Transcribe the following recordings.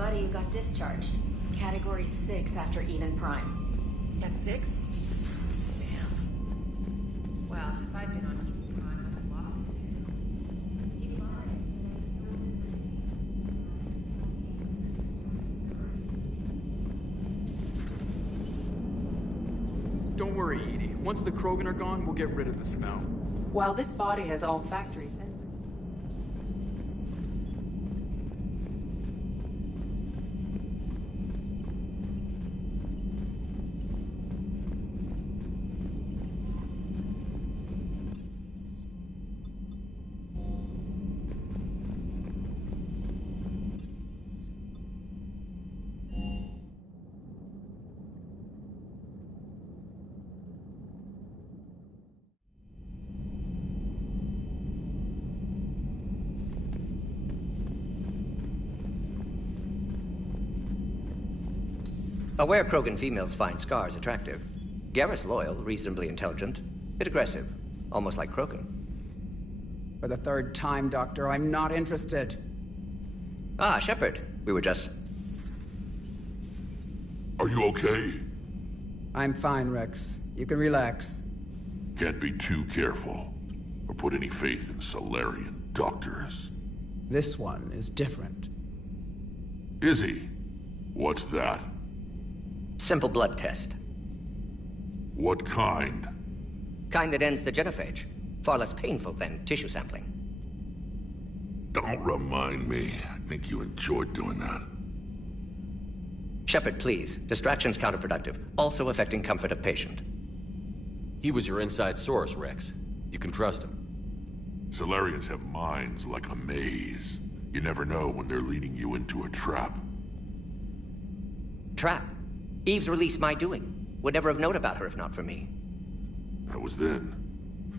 buddy who got discharged. Category 6 after Eden Prime. At 6? Damn. Well, if I'd been on Eden Prime, I'd have lost it too. He'd lied. Don't worry, Edie. Once the Krogan are gone, we'll get rid of the smell. While this body has all factory sensors. Aware Krogan females find scars attractive. Garrus loyal, reasonably intelligent, bit aggressive, almost like Krogan. For the third time, Doctor, I'm not interested. Ah, Shepard. We were just... Are you okay? I'm fine, Rex. You can relax. Can't be too careful, or put any faith in Solarian doctors. This one is different. Is he? What's that? Simple blood test. What kind? Kind that ends the genophage. Far less painful than tissue sampling. Don't remind me. I think you enjoyed doing that. Shepard, please. Distraction's counterproductive. Also affecting comfort of patient. He was your inside source, Rex. You can trust him. Solarians have minds like a maze. You never know when they're leading you into a trap. Trap? Eve's release my doing. Would never have known about her if not for me. That was then.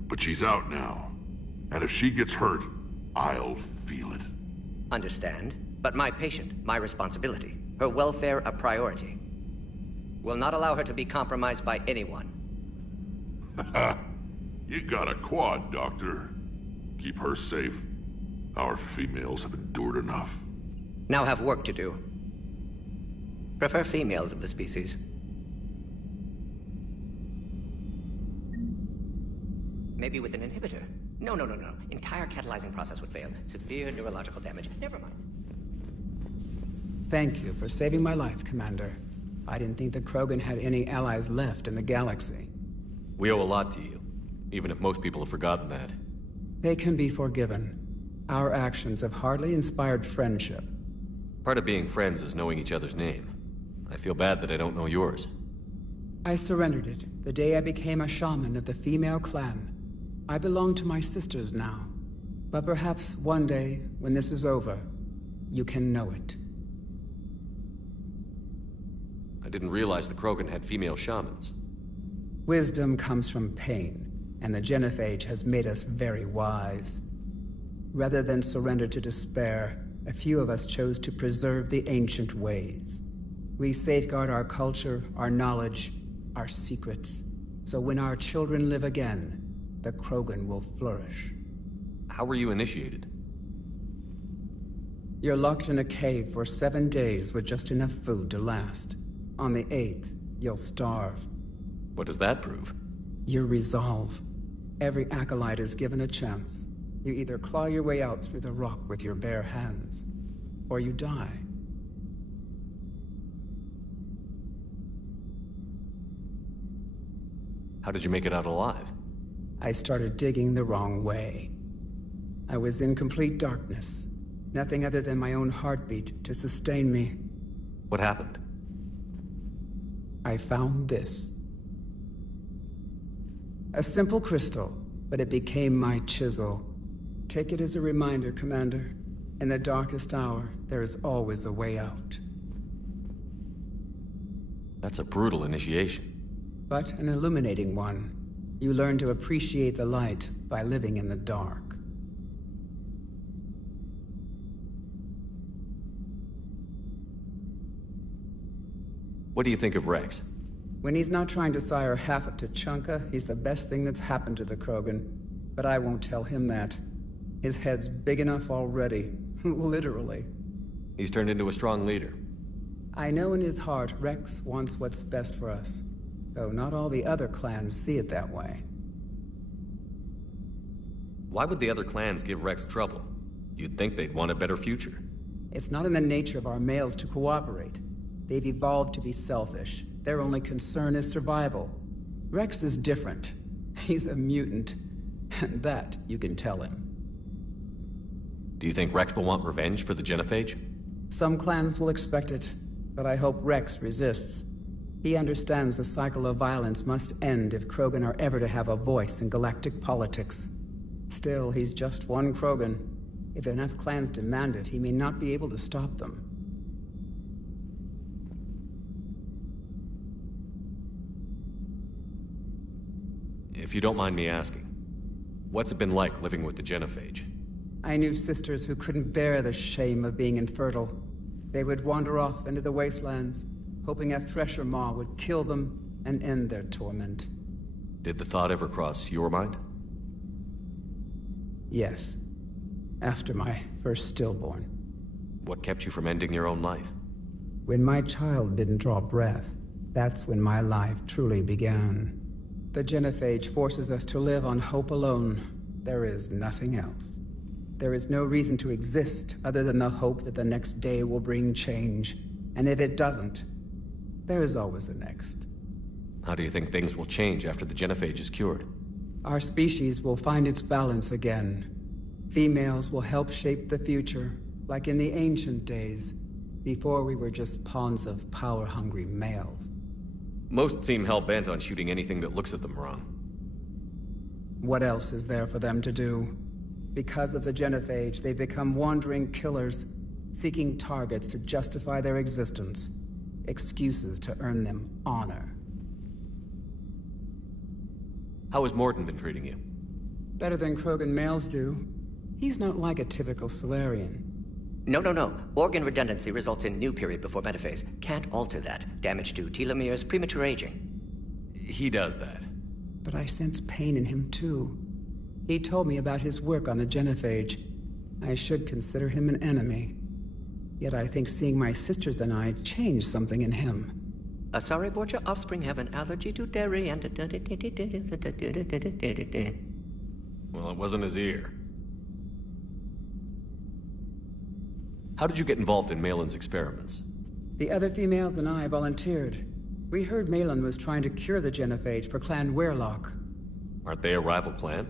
But she's out now. And if she gets hurt, I'll feel it. Understand. But my patient, my responsibility. Her welfare a priority. Will not allow her to be compromised by anyone. You got a quad, Doctor. Keep her safe. Our females have endured enough. Now have work to do. Prefer females of the species. Maybe with an inhibitor. No. Entire catalyzing process would fail. Severe neurological damage. Never mind. Thank you for saving my life, Commander. I didn't think the Krogan had any allies left in the galaxy. We owe a lot to you, even if most people have forgotten that. They can be forgiven. Our actions have hardly inspired friendship. Part of being friends is knowing each other's name. I feel bad that I don't know yours. I surrendered it the day I became a shaman of the female clan. I belong to my sisters now. But perhaps one day, when this is over, you can know it. I didn't realize the Krogan had female shamans. Wisdom comes from pain, and the genophage has made us very wise. Rather than surrender to despair, a few of us chose to preserve the ancient ways. We safeguard our culture, our knowledge, our secrets. So when our children live again, the Krogan will flourish. How were you initiated? You're locked in a cave for 7 days with just enough food to last. On the 8th, you'll starve. What does that prove? Your resolve. Every acolyte is given a chance. You either claw your way out through the rock with your bare hands, or you die. How did you make it out alive? I started digging the wrong way. I was in complete darkness. Nothing other than my own heartbeat to sustain me. What happened? I found this. A simple crystal, but it became my chisel. Take it as a reminder, Commander. In the darkest hour, there is always a way out. That's a brutal initiation. But an illuminating one. You learn to appreciate the light by living in the dark. What do you think of Rex? When he's not trying to sire half of Tuchanka, he's the best thing that's happened to the Krogan. But I won't tell him that. His head's big enough already. Literally. He's turned into a strong leader. I know in his heart Rex wants what's best for us, though not all the other clans see it that way. Why would the other clans give Rex trouble? You'd think they'd want a better future. It's not in the nature of our males to cooperate. They've evolved to be selfish. Their only concern is survival. Rex is different. He's a mutant. And that you can tell him. Do you think Rex will want revenge for the Genophage? Some clans will expect it, but I hope Rex resists. He understands the cycle of violence must end if Krogan are ever to have a voice in galactic politics. Still, he's just one Krogan. If enough clans demand it, he may not be able to stop them. If you don't mind me asking, what's it been like living with the Genophage? I knew sisters who couldn't bear the shame of being infertile. They would wander off into the wastelands, hoping a Thresher Maw would kill them and end their torment. Did the thought ever cross your mind? Yes. After my first stillborn. What kept you from ending your own life? When my child didn't draw breath, that's when my life truly began. The Genophage forces us to live on hope alone. There is nothing else. There is no reason to exist other than the hope that the next day will bring change. And if it doesn't, there is always the next. How do you think things will change after the Genophage is cured? Our species will find its balance again. Females will help shape the future, like in the ancient days, before we were just pawns of power-hungry males. Most seem hell-bent on shooting anything that looks at them wrong. What else is there for them to do? Because of the Genophage, they become wandering killers, seeking targets to justify their existence, excuses to earn them honor. How has Mordin been treating you? Better than Krogan males do. He's not like a typical Solarian. No. Organ redundancy results in new period before metaphase. Can't alter that. Damage to telomeres, premature aging. He does that. But I sense pain in him too. He told me about his work on the Genophage. I should consider him an enemy. Yet I think seeing my sisters and I changed something in him. Asari Vorcha offspring have an allergy to dairy and... Well, it wasn't his ear. How did you get involved in Malin's experiments? The other females and I volunteered. We heard Malin was trying to cure the Genophage for Clan Weirlock. Aren't they a rival clan?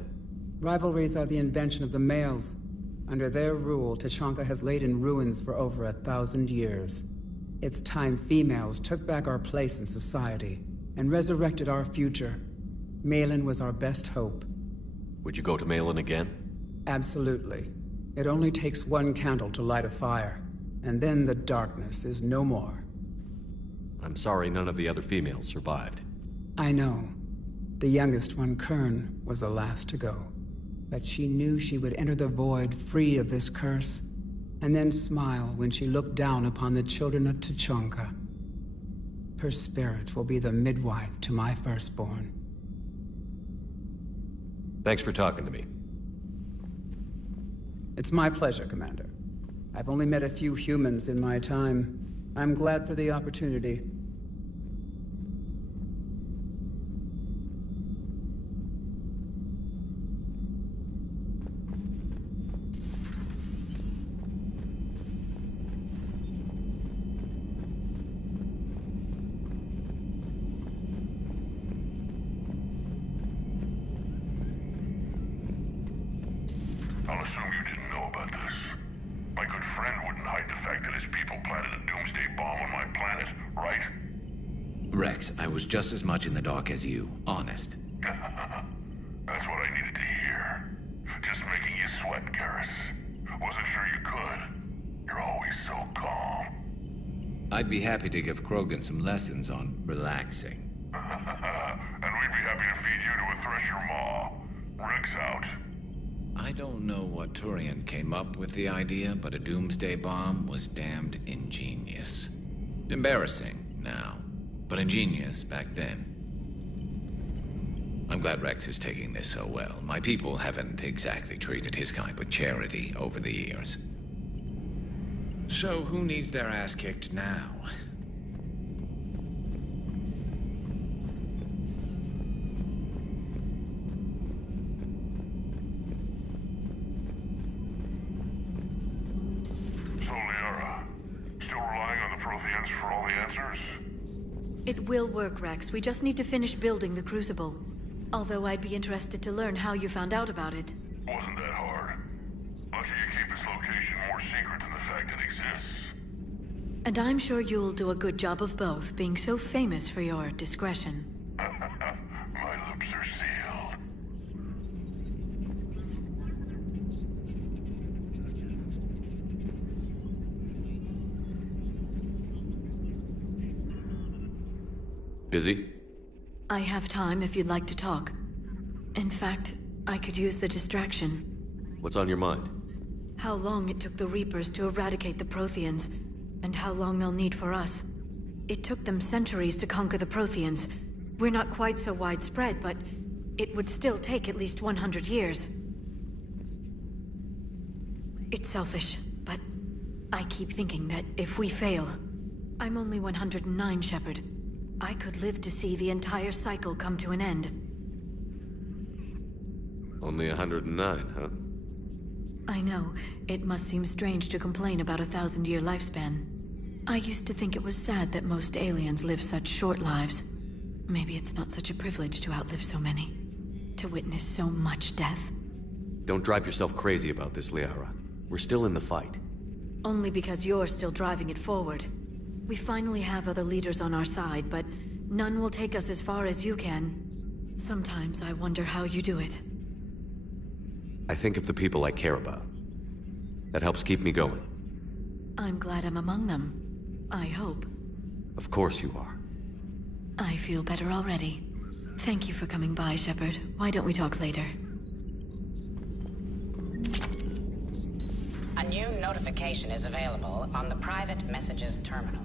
Rivalries are the invention of the males. Under their rule, Tuchanka has laid in ruins for over 1,000 years. It's time females took back our place in society and resurrected our future. Malin was our best hope. Would you go to Malin again? Absolutely. It only takes one candle to light a fire, and then the darkness is no more. I'm sorry none of the other females survived. I know. The youngest one, Kern, was the last to go. But she knew she would enter the void free of this curse, and then smile when she looked down upon the children of Tuchanka. Her spirit will be the midwife to my firstborn. Thanks for talking to me. It's my pleasure, Commander. I've only met a few humans in my time. I'm glad for the opportunity. I'll assume you didn't know about this. My good friend wouldn't hide the fact that his people planted a doomsday bomb on my planet, right? Rex, I was just as much in the dark as you, honest. That's what I needed to hear. Just making you sweat, Garrus. Wasn't sure you could. You're always so calm. I'd be happy to give Krogan some lessons on relaxing. And we'd be happy to feed you to a Thresher Maw. Rex out. I don't know what Turian came up with the idea, but a doomsday bomb was damned ingenious. Embarrassing now, but ingenious back then. I'm glad Rex is taking this so well. My people haven't exactly treated his kind with charity over the years. So who needs their ass kicked now? So, Liara, still relying on the Protheans for all the answers? It will work, Rex. We just need to finish building the Crucible. Although I'd be interested to learn how you found out about it. Wasn't that hard. Lucky you keep its location more secret than the fact it exists. And I'm sure you'll do a good job of both, being so famous for your discretion. My lips are sealed. Busy? I have time if you'd like to talk. In fact, I could use the distraction. What's on your mind? How long it took the Reapers to eradicate the Protheans, and how long they'll need for us. It took them centuries to conquer the Protheans. We're not quite so widespread, but it would still take at least 100 years. It's selfish, but I keep thinking that if we fail... I'm only 109, Shepard. I could live to see the entire cycle come to an end. Only 109, huh? I know. It must seem strange to complain about a 1,000-year lifespan. I used to think it was sad that most aliens live such short lives. Maybe it's not such a privilege to outlive so many. To witness so much death. Don't drive yourself crazy about this, Liara. We're still in the fight. Only because you're still driving it forward. We finally have other leaders on our side, but none will take us as far as you can. Sometimes I wonder how you do it. I think of the people I care about. That helps keep me going. I'm glad I'm among them. I hope. Of course you are. I feel better already. Thank you for coming by, Shepard. Why don't we talk later? A new notification is available on the private messages terminal.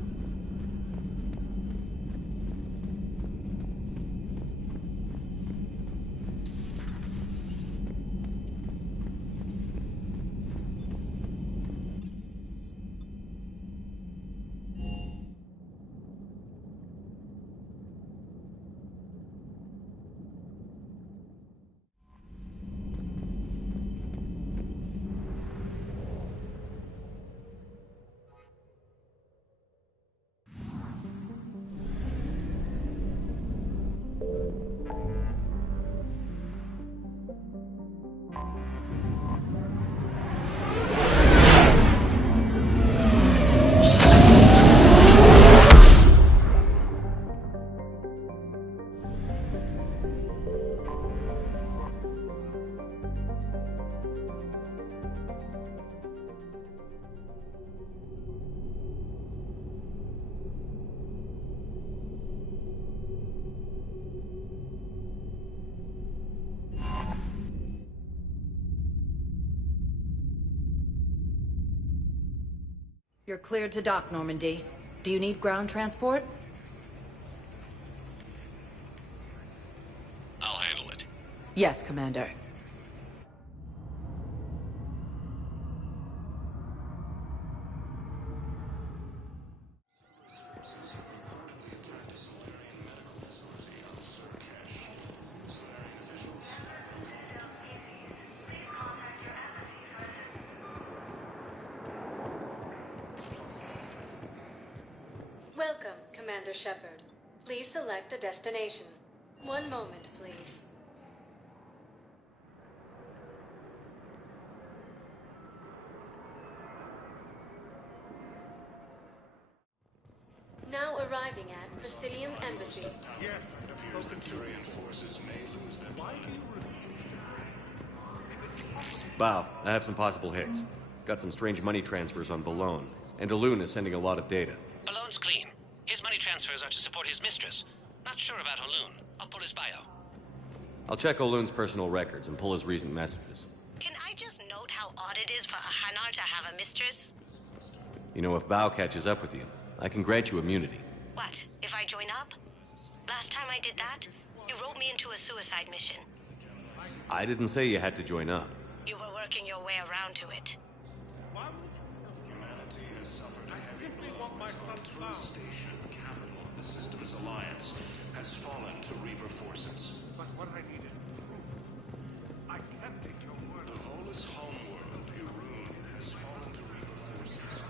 You're cleared to dock, Normandy. Do you need ground transport? I'll handle it. Yes, Commander. Welcome, Commander Shepard. Please select a destination. One moment, please. Now arriving at Presidium Embassy. Yes, spoken to. Forces may lose their mind. Bow, I have some possible hits. Got some strange money transfers on Balone, and Elune is sending a lot of data. Balone's clean. His money transfers are to support his mistress. Not sure about Elune. I'll pull his bio. I'll check Olune's personal records and pull his recent messages. Can I just note how odd it is for a Hanar to have a mistress? You know, if Bow catches up with you, I can grant you immunity. What, if I join up? Last time I did that, you wrote me into a suicide mission. I didn't say you had to join up. You were working your way around to it. has suffered a heavy blow. Montrose Station, capital of the System's alliance, has fallen to Reaper forces. But what I need is proof. I can't take your word. The Volus homeworld, Irun, has fallen to Reaper forces.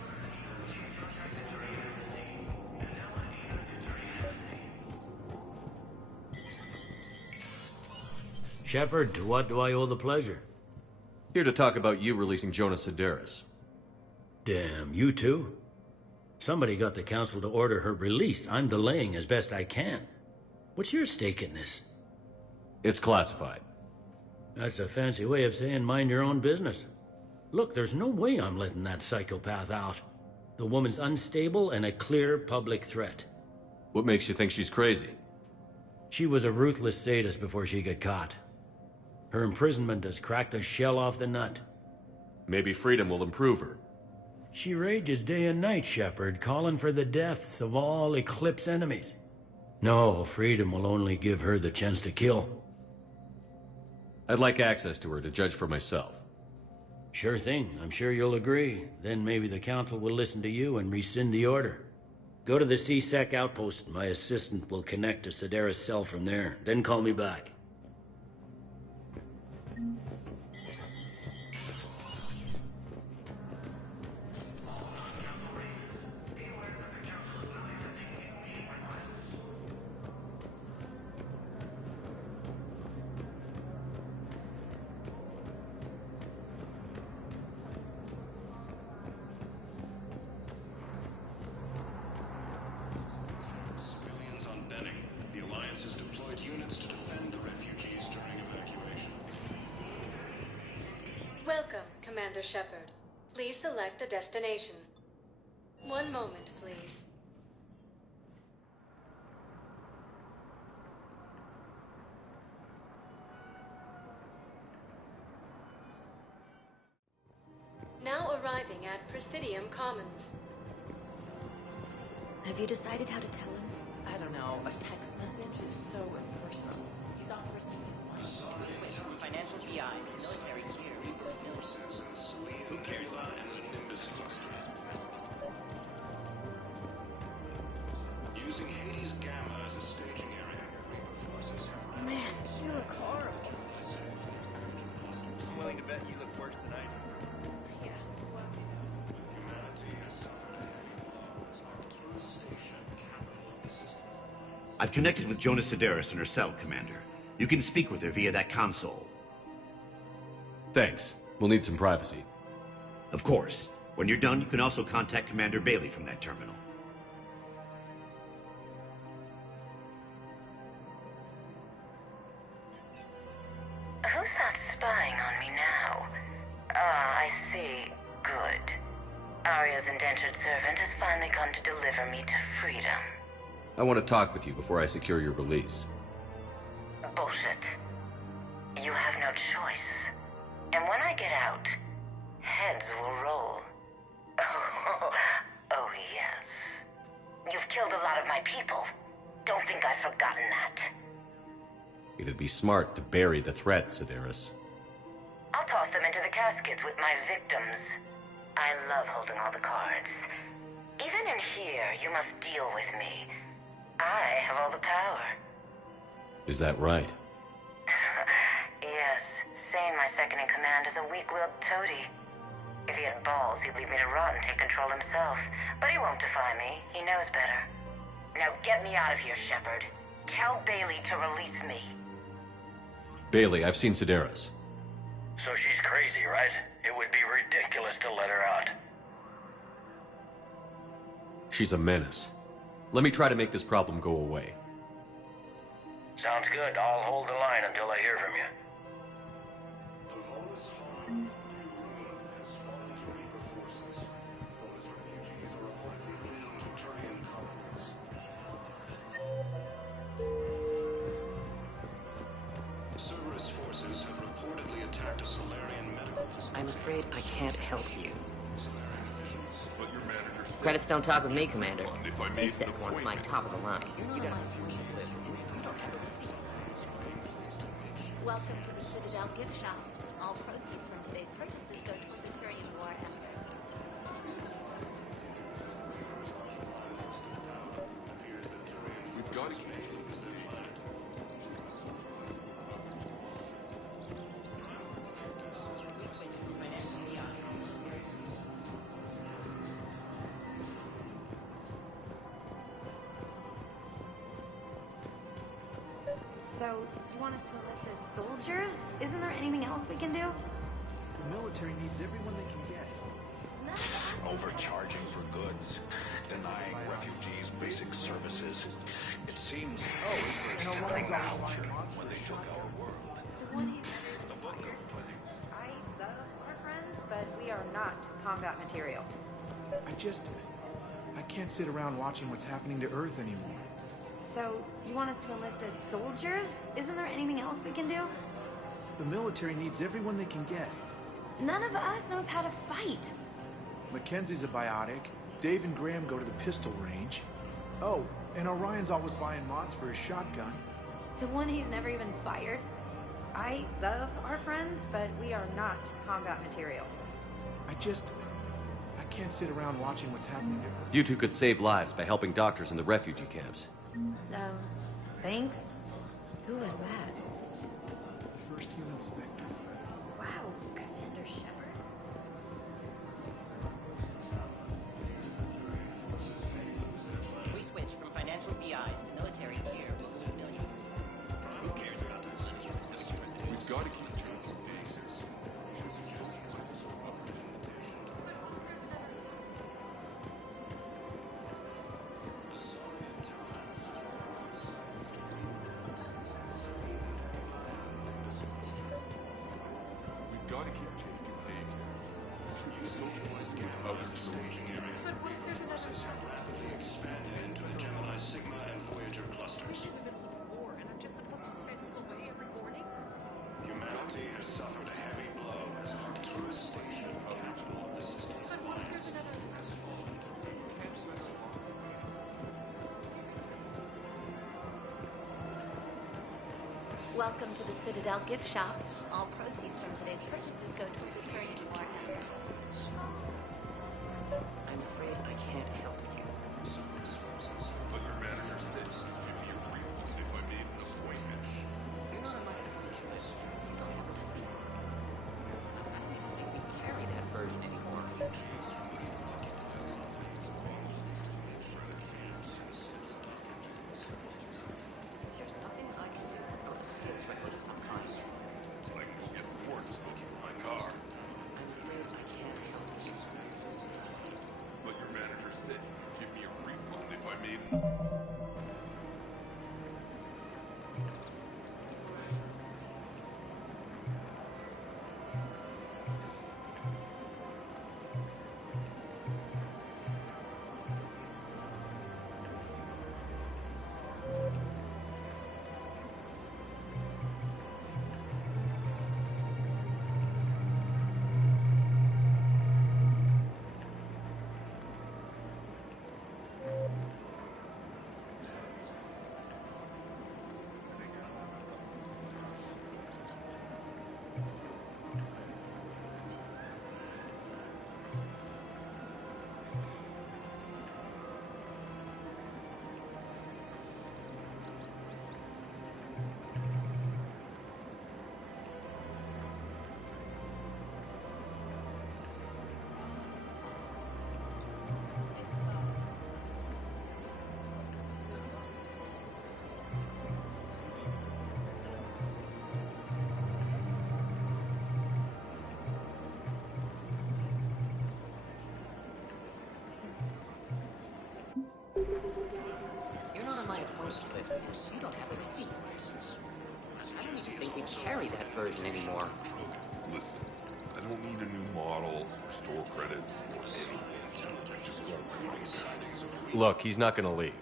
Shepard, to what do I owe the pleasure? Here to talk about you releasing Jonas Sederis. Damn, you too? Somebody got the Council to order her release. I'm delaying as best I can. What's your stake in this? It's classified. That's a fancy way of saying mind your own business. Look, there's no way I'm letting that psychopath out. The woman's unstable and a clear public threat. What makes you think she's crazy? She was a ruthless sadist before she got caught. Her imprisonment has cracked the shell off the nut. Maybe freedom will improve her. She rages day and night, Shepard, calling for the deaths of all Eclipse enemies. No, freedom will only give her the chance to kill. I'd like access to her to judge for myself. Sure thing. I'm sure you'll agree. Then maybe the Council will listen to you and rescind the order. Go to the C-Sec outpost. My assistant will connect to Sederis' cell from there. Then call me back. Welcome, Commander Shepard. Please select a destination. One moment, please. Now arriving at Presidium Commons. Have you decided how to tell him? I don't know. A text message is so impersonal. He's offering financial PI, military gear. Who cares about and the Nimbus cluster? Using Hades Gamma as a staging area, Reaper forces have... Man, you look horrible. I'm willing to bet you look worse tonight. Yeah. Humanity has suffered a heavy blow as Montrose Station, capital of the system. I've connected with Jonas Sederis and her cell, Commander. You can speak with her via that console. Thanks. We'll need some privacy. Of course. When you're done, you can also contact Commander Bailey from that terminal. Who's that spying on me now? Ah, I see. Good. Aria's indentured servant has finally come to deliver me to freedom. I want to talk with you before I secure your release. Bullshit. You have no choice. And when I get out, heads will roll. Oh, yes. You've killed a lot of my people. Don't think I've forgotten that. It'd be smart to bury the threat, Sederis. I'll toss them into the caskets with my victims. I love holding all the cards. Even in here, you must deal with me. I have all the power. Is that right? Yes. Sane, my second-in-command, is a weak-willed toady. If he had balls, he'd leave me to rot and take control himself. But he won't defy me. He knows better. Now get me out of here, Shepard. Tell Bailey to release me. Bailey, I've seen Sederis. So she's crazy, right? It would be ridiculous to let her out. She's a menace. Let me try to make this problem go away. Sounds good. I'll hold the line until I hear from you. Cerberus forces have reportedly attacked a Solarian medical facility. I'm afraid I can't help you. But your manager said Credits don't talk with me, Commander. if I made CSEC wants my top of the line. You don't have to keep with me. You don't have a receipt. Welcome to the Citadel gift shop. All proceeds from today's purchases go to the Turian War effort. So, you want us to enlist as soldiers? Isn't there anything else we can do? The military needs everyone they can get. Overcharging for goods, denying refugees basic services. It seems they were selling culture when they took our world. The one he's never fired. I love our friends, but we are not combat material. I can't sit around watching what's happening to Earth anymore. So, you want us to enlist as soldiers? Isn't there anything else we can do? The military needs everyone they can get. None of us knows how to fight. Mackenzie's a biotic. Dave and Graham go to the pistol range. Oh, and Orion's always buying mods for his shotgun. The one he's never even fired. I love our friends, but we are not combat material. I can't sit around watching what's happening to Earth. You two could save lives by helping doctors in the refugee camps. Thanks. Who was that? The first human Spectre. Wow, Commander Shepard. We switched from financial BIs to military gear with blue millions. Who cares about this? We've got to keep chasing things. We've got to keep changing daycare. Should we socialize with other children? But what if there's another Rapidly expanded into the Gemini Sigma and Voyager clusters. in the middle of war, and I'm just supposed to send them away every morning? Humanity has suffered a heavy blow as Arcturus station capital of the system's But what if there's another... Welcome to the Citadel gift shop. All proceeds from today's purchases go to the Turian War effort. I'm afraid I can't help you. But your manager said he'd give me a refund if I made an appointment. You're not a minor specialist. You don't have a receipt. I don't even think we carry that version anymore. There's nothing I can do without a skills record of some kind. I can go get the warden's looking for my car. I'm afraid I can't help you. But your manager said he'd give me a refund if I made You're not on my appointment list. You don't have the receipt. I don't even think we carry that version anymore. Listen, I don't need a new model or store credits or anything. I just want to Look, he's not gonna leave.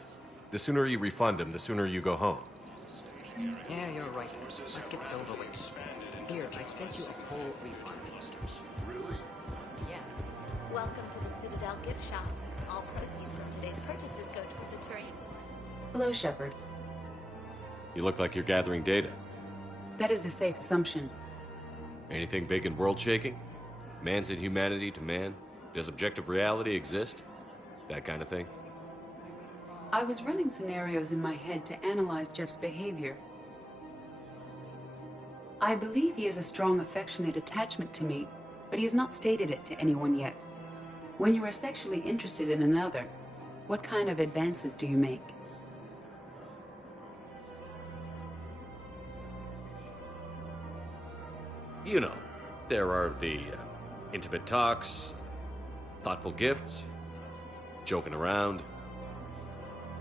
The sooner you refund him, the sooner you go home. Yeah, you're right. Let's get this over with. Here, I've sent you a full refund. Really? Yeah. Welcome to the Citadel gift shop. All proceeds from today's purchases go to the Turian. Hello, Shepard. You look like you're gathering data. That is a safe assumption. Anything big and world-shaking? Man's inhumanity to man? Does objective reality exist? That kind of thing? I was running scenarios in my head to analyze Jeff's behavior. I believe he has a strong affectionate attachment to me, but he has not stated it to anyone yet. When you are sexually interested in another, what kind of advances do you make? You know, there are the intimate talks, thoughtful gifts, joking around.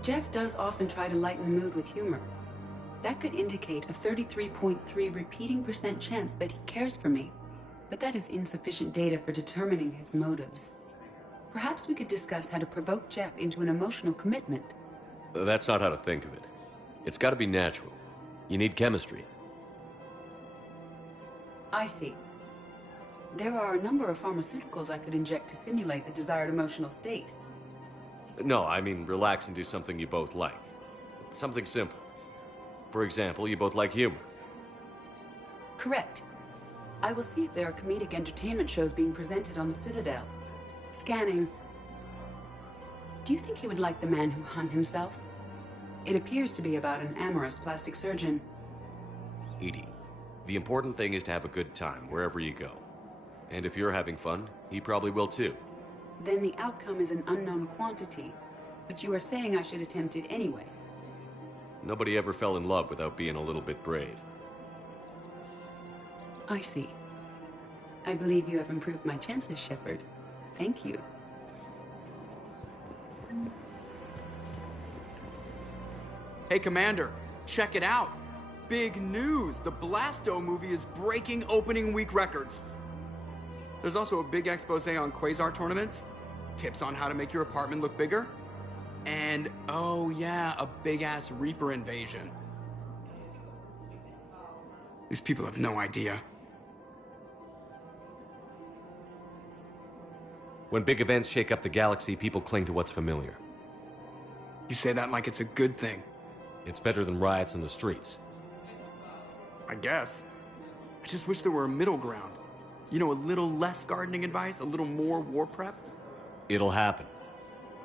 Jeff does often try to lighten the mood with humor. That could indicate a 33.3 repeating % chance that he cares for me. But that is insufficient data for determining his motives. Perhaps we could discuss how to provoke Jeff into an emotional commitment. That's not how to think of it. It's got to be natural. You need chemistry. I see. There are a number of pharmaceuticals I could inject to simulate the desired emotional state. No, I mean relax and do something you both like. Something simple. For example, you both like humor. Correct. I will see if there are comedic entertainment shows being presented on the Citadel. Scanning. Do you think he would like The Man Who Hung Himself? It appears to be about an amorous plastic surgeon. EDI, the important thing is to have a good time wherever you go. And if you're having fun, he probably will too. Then the outcome is an unknown quantity, but you are saying I should attempt it anyway. Nobody ever fell in love without being a little bit brave. I see. I believe you have improved my chances, Shepard. Thank you. Hey, Commander, check it out. Big news! The Blasto movie is breaking opening week records. There's also a big expose on Quasar tournaments, tips on how to make your apartment look bigger, and, oh yeah, a big-ass Reaper invasion. These people have no idea. When big events shake up the galaxy, people cling to what's familiar. You say that like it's a good thing. It's better than riots in the streets. I guess. I just wish there were a middle ground. You know, a little less gardening advice, a little more war prep. It'll happen.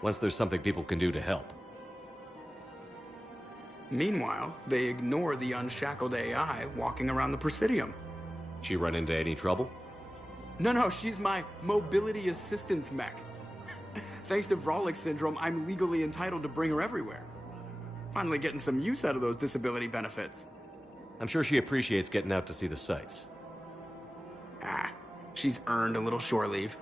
Once there's something people can do to help. Meanwhile, they ignore the unshackled AI walking around the Presidium. She run into any trouble? No, she's my mobility assistance mech. Thanks to Vralik syndrome, I'm legally entitled to bring her everywhere. Finally getting some use out of those disability benefits. I'm sure she appreciates getting out to see the sights. Ah, she's earned a little shore leave.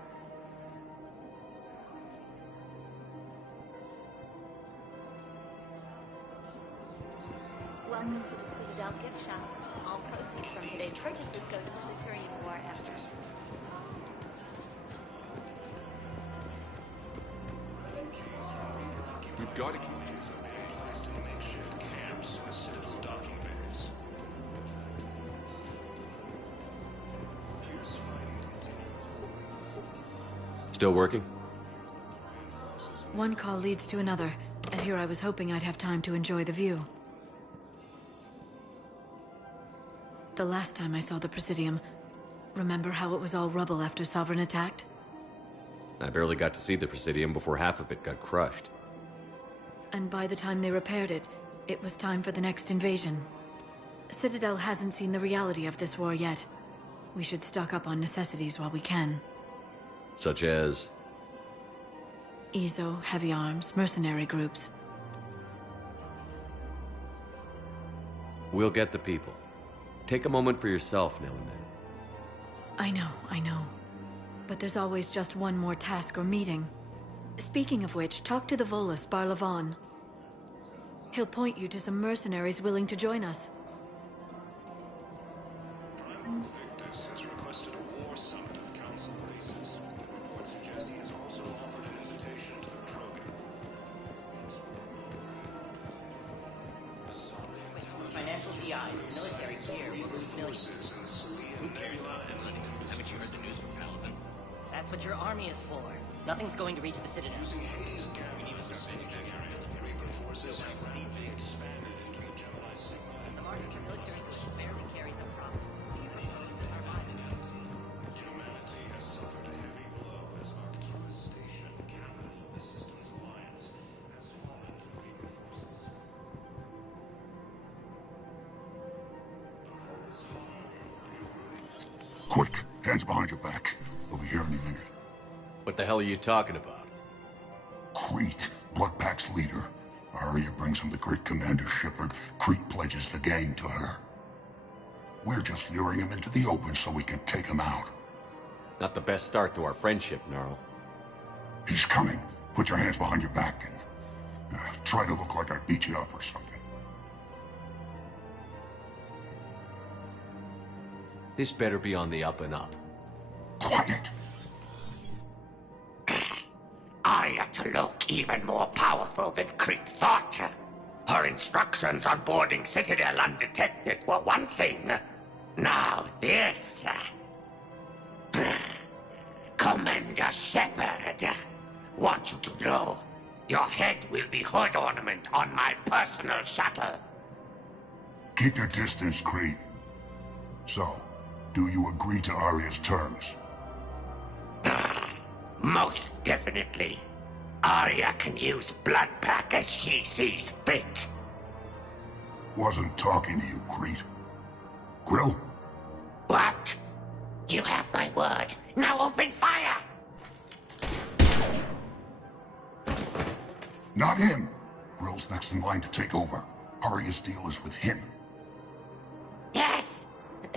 Welcome to the Citadel gift shop. All proceeds from today's purchases go to the Turian War effort. We've got to keep to the makeshift camps and Citadel docking bays. Still working? One call leads to another, and here I was hoping I'd have time to enjoy the view. The last time I saw the Presidium, remember how it was all rubble after Sovereign attacked? I barely got to see the Presidium before half of it got crushed. And by the time they repaired it, it was time for the next invasion. Citadel hasn't seen the reality of this war yet. We should stock up on necessities while we can. Such as? EZO, heavy arms, mercenary groups. We'll get the people. Take a moment for yourself now and then. I know. But there's always just one more task or meeting. Speaking of which, talk to the Volus, Barlavon. He'll point you to some mercenaries willing to join us. Prime Victus has requested a war summit of Council bases. Would suggest he has also offered an invitation to the Krogan. Financial PI, military gear, Bruce millions. Haven't you heard the news from Paladin? That's what your army is for. Nothing's going to reach the Citadel. Using Haze Gavin's Reaper forces have rapidly expanded into the Gemini Sigma. The market for military goods barely carries a profit. Humanity has suffered a heavy blow as Arcturus Station, capital of the Systems Alliance, has fallen to Reaper forces. Quick, hands behind your back. We'll be here any minute. What the hell are you talking about? Crete, Blood Pack's leader. Arya brings him the great Commander Shepard. Crete pledges the gang to her. We're just luring him into the open so we can take him out. Not the best start to our friendship, Gnarl. He's coming. Put your hands behind your back and try to look like I beat you up or something. This better be on the up and up. Quiet! Arya to look even more powerful than Crete thought. Her instructions on boarding Citadel undetected were one thing. Now this. Commander Shepard, want you to know, your head will be hood ornament on my personal shuttle. Keep your distance, Crete. So, do you agree to Arya's terms? Most definitely. Arya can use Bloodpack as she sees fit. Wasn't talking to you, Crete. Grill? What? You have my word. Now open fire! Not him. Grill's next in line to take over. Arya's deal is with him. Yes.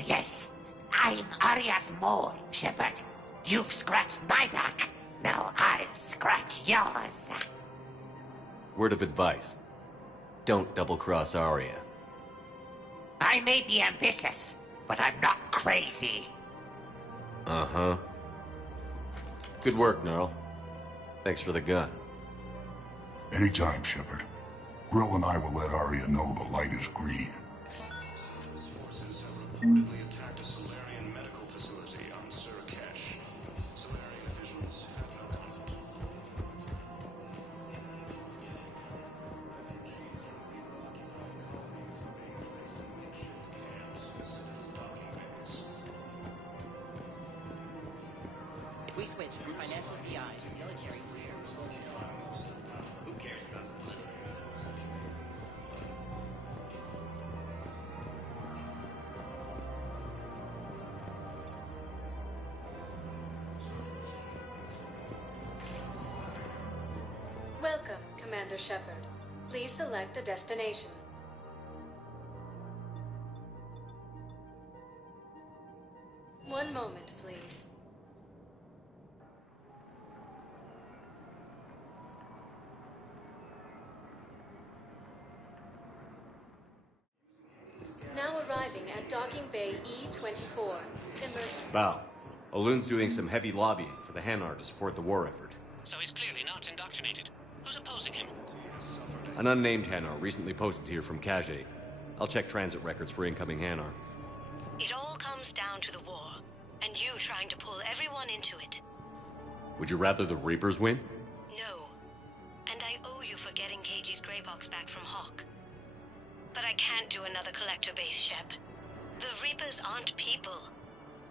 Yes. I'm Arya's mole, Shepard. You've scratched my back. Now I'll scratch yours. Word of advice. Don't double-cross Arya. I may be ambitious, but I'm not crazy. Uh-huh. Good work, Gnarl. Thanks for the gun. Anytime, Shepard. Grill and I will let Arya know the light is green. Reportedly attacked a Solarian medical facility on Surkesh. Solarian officials have no comment. If we switch from financial BI to military career, who cares about the money? Welcome, Commander Shepard. Please select a destination. One moment, please. Now arriving at Docking Bay E-24. Bow. Olun's doing some heavy lobbying for the Hanar to support the war effort. So he's clearly not indoctrinated. Who's opposing him? An unnamed Hanar recently posted here from Khajiit. I'll check transit records for incoming Hanar. It all comes down to the war, and you trying to pull everyone into it. Would you rather the Reapers win? No. And I owe you for getting KG's Grey Box back from Hawk. But I can't do another collector base, Shep. The Reapers aren't people.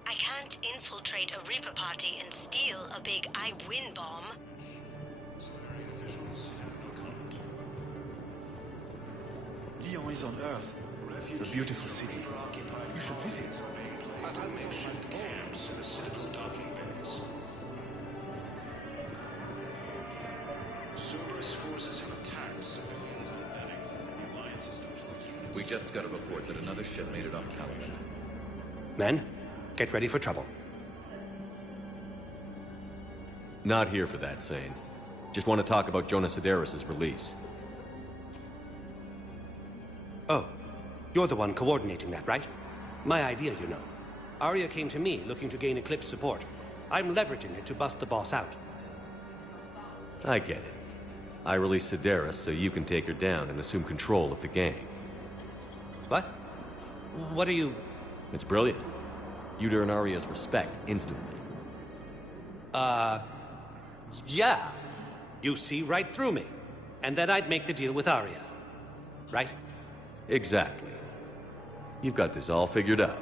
I can't infiltrate a Reaper party and steal a big I win bomb. Lyon is on Earth. A beautiful city. You should visit. At makeshift camps in the Citadel docking bays. Cerberus forces have attacked civilians on Benning. The Alliance is deployed. We just got a report that another ship made it off Caliban. Men, get ready for trouble. Not here for that, Sane. Just want to talk about Jonas Sedaris' release. Oh, you're the one coordinating that, right? My idea, you know. Arya came to me looking to gain Eclipse support. I'm leveraging it to bust the boss out. I get it. I released Sedaris so you can take her down and assume control of the gang. What? What are you... It's brilliant. You'd earn Arya's respect instantly. Yeah. You see right through me. And then I'd make the deal with Arya. Right? Exactly. You've got this all figured out.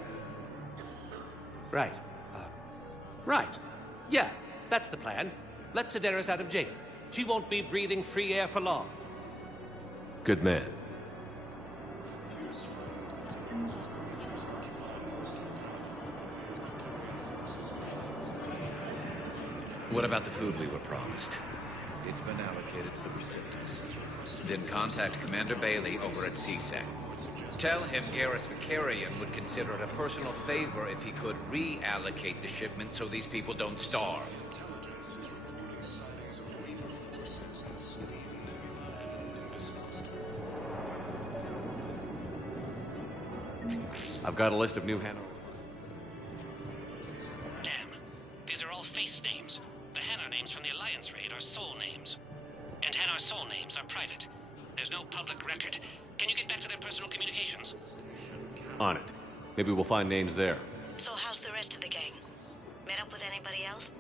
Right. Right. Yeah, that's the plan. Let Sedaris out of jail. She won't be breathing free air for long. Good man. What about the food we were promised? It's been allocated to the recipients. Then contact Commander Bailey over at CSEC. Tell him Garrus Vakarian would consider it a personal favor if he could reallocate the shipment so these people don't starve. I've got a list of new Hanar. Damn. These are all face names. The Hanar names from the Alliance raid are soul names. And Hanar soul names are private. There's no public record. Can you get back to their personal communications? On it. Maybe we'll find names there. So how's the rest of the gang? Met up with anybody else?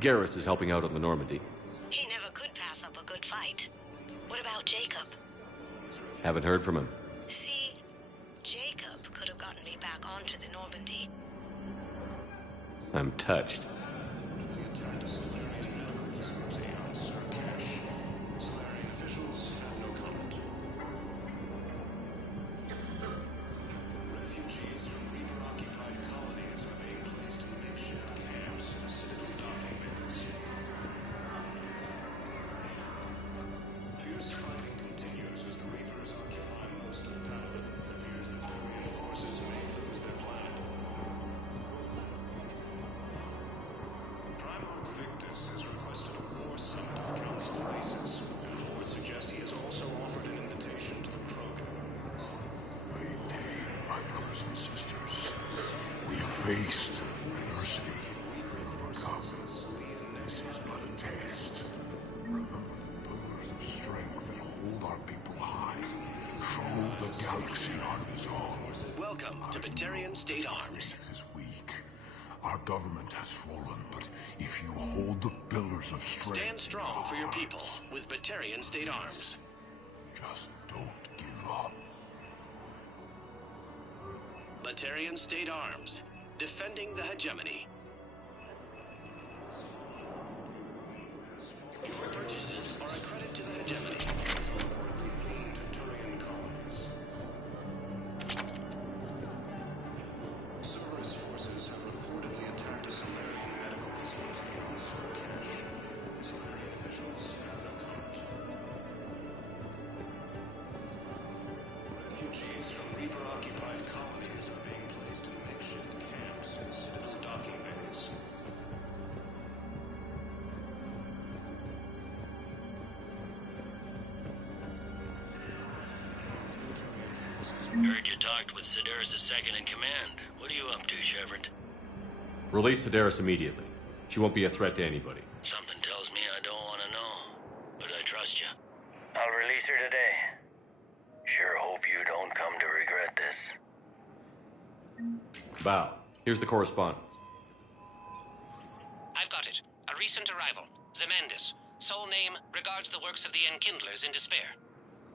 Garrus is helping out on the Normandy. He never could pass up a good fight. What about Jacob? Haven't heard from him. See, Jacob could have gotten me back onto the Normandy. I'm touched. Faced adversity and overcome. This is but a taste. Remember the pillars of strength that hold our people high. Show the galaxy our resolve. Welcome to Batarian State Arms. Faith is weak. Our government has fallen, but if you hold the pillars of strength... Stand strong for your people with Batarian State Arms. Just don't give up. Batarian State Arms. Defending the hegemony. Your purchases are a credit to the hegemony. Cerberus forces have reportedly attacked a Solarian medical facility on Surcash. Solarian officials have no comment. Refugees from Reaper-occupied colonies are being placed in makeshift camps and Citadel docking bays. Heard you talked with Sedaris' second-in-command. What are you up to, Shepard? Release Sedaris immediately. She won't be a threat to anybody. Something tells me I don't want to know, but I trust you. I'll release her today. Sure hope you don't come to regret this. Bow. Here's the correspondence. I've got it. A recent arrival. Zemandis. Sole name regards the works of the Enkindlers in despair.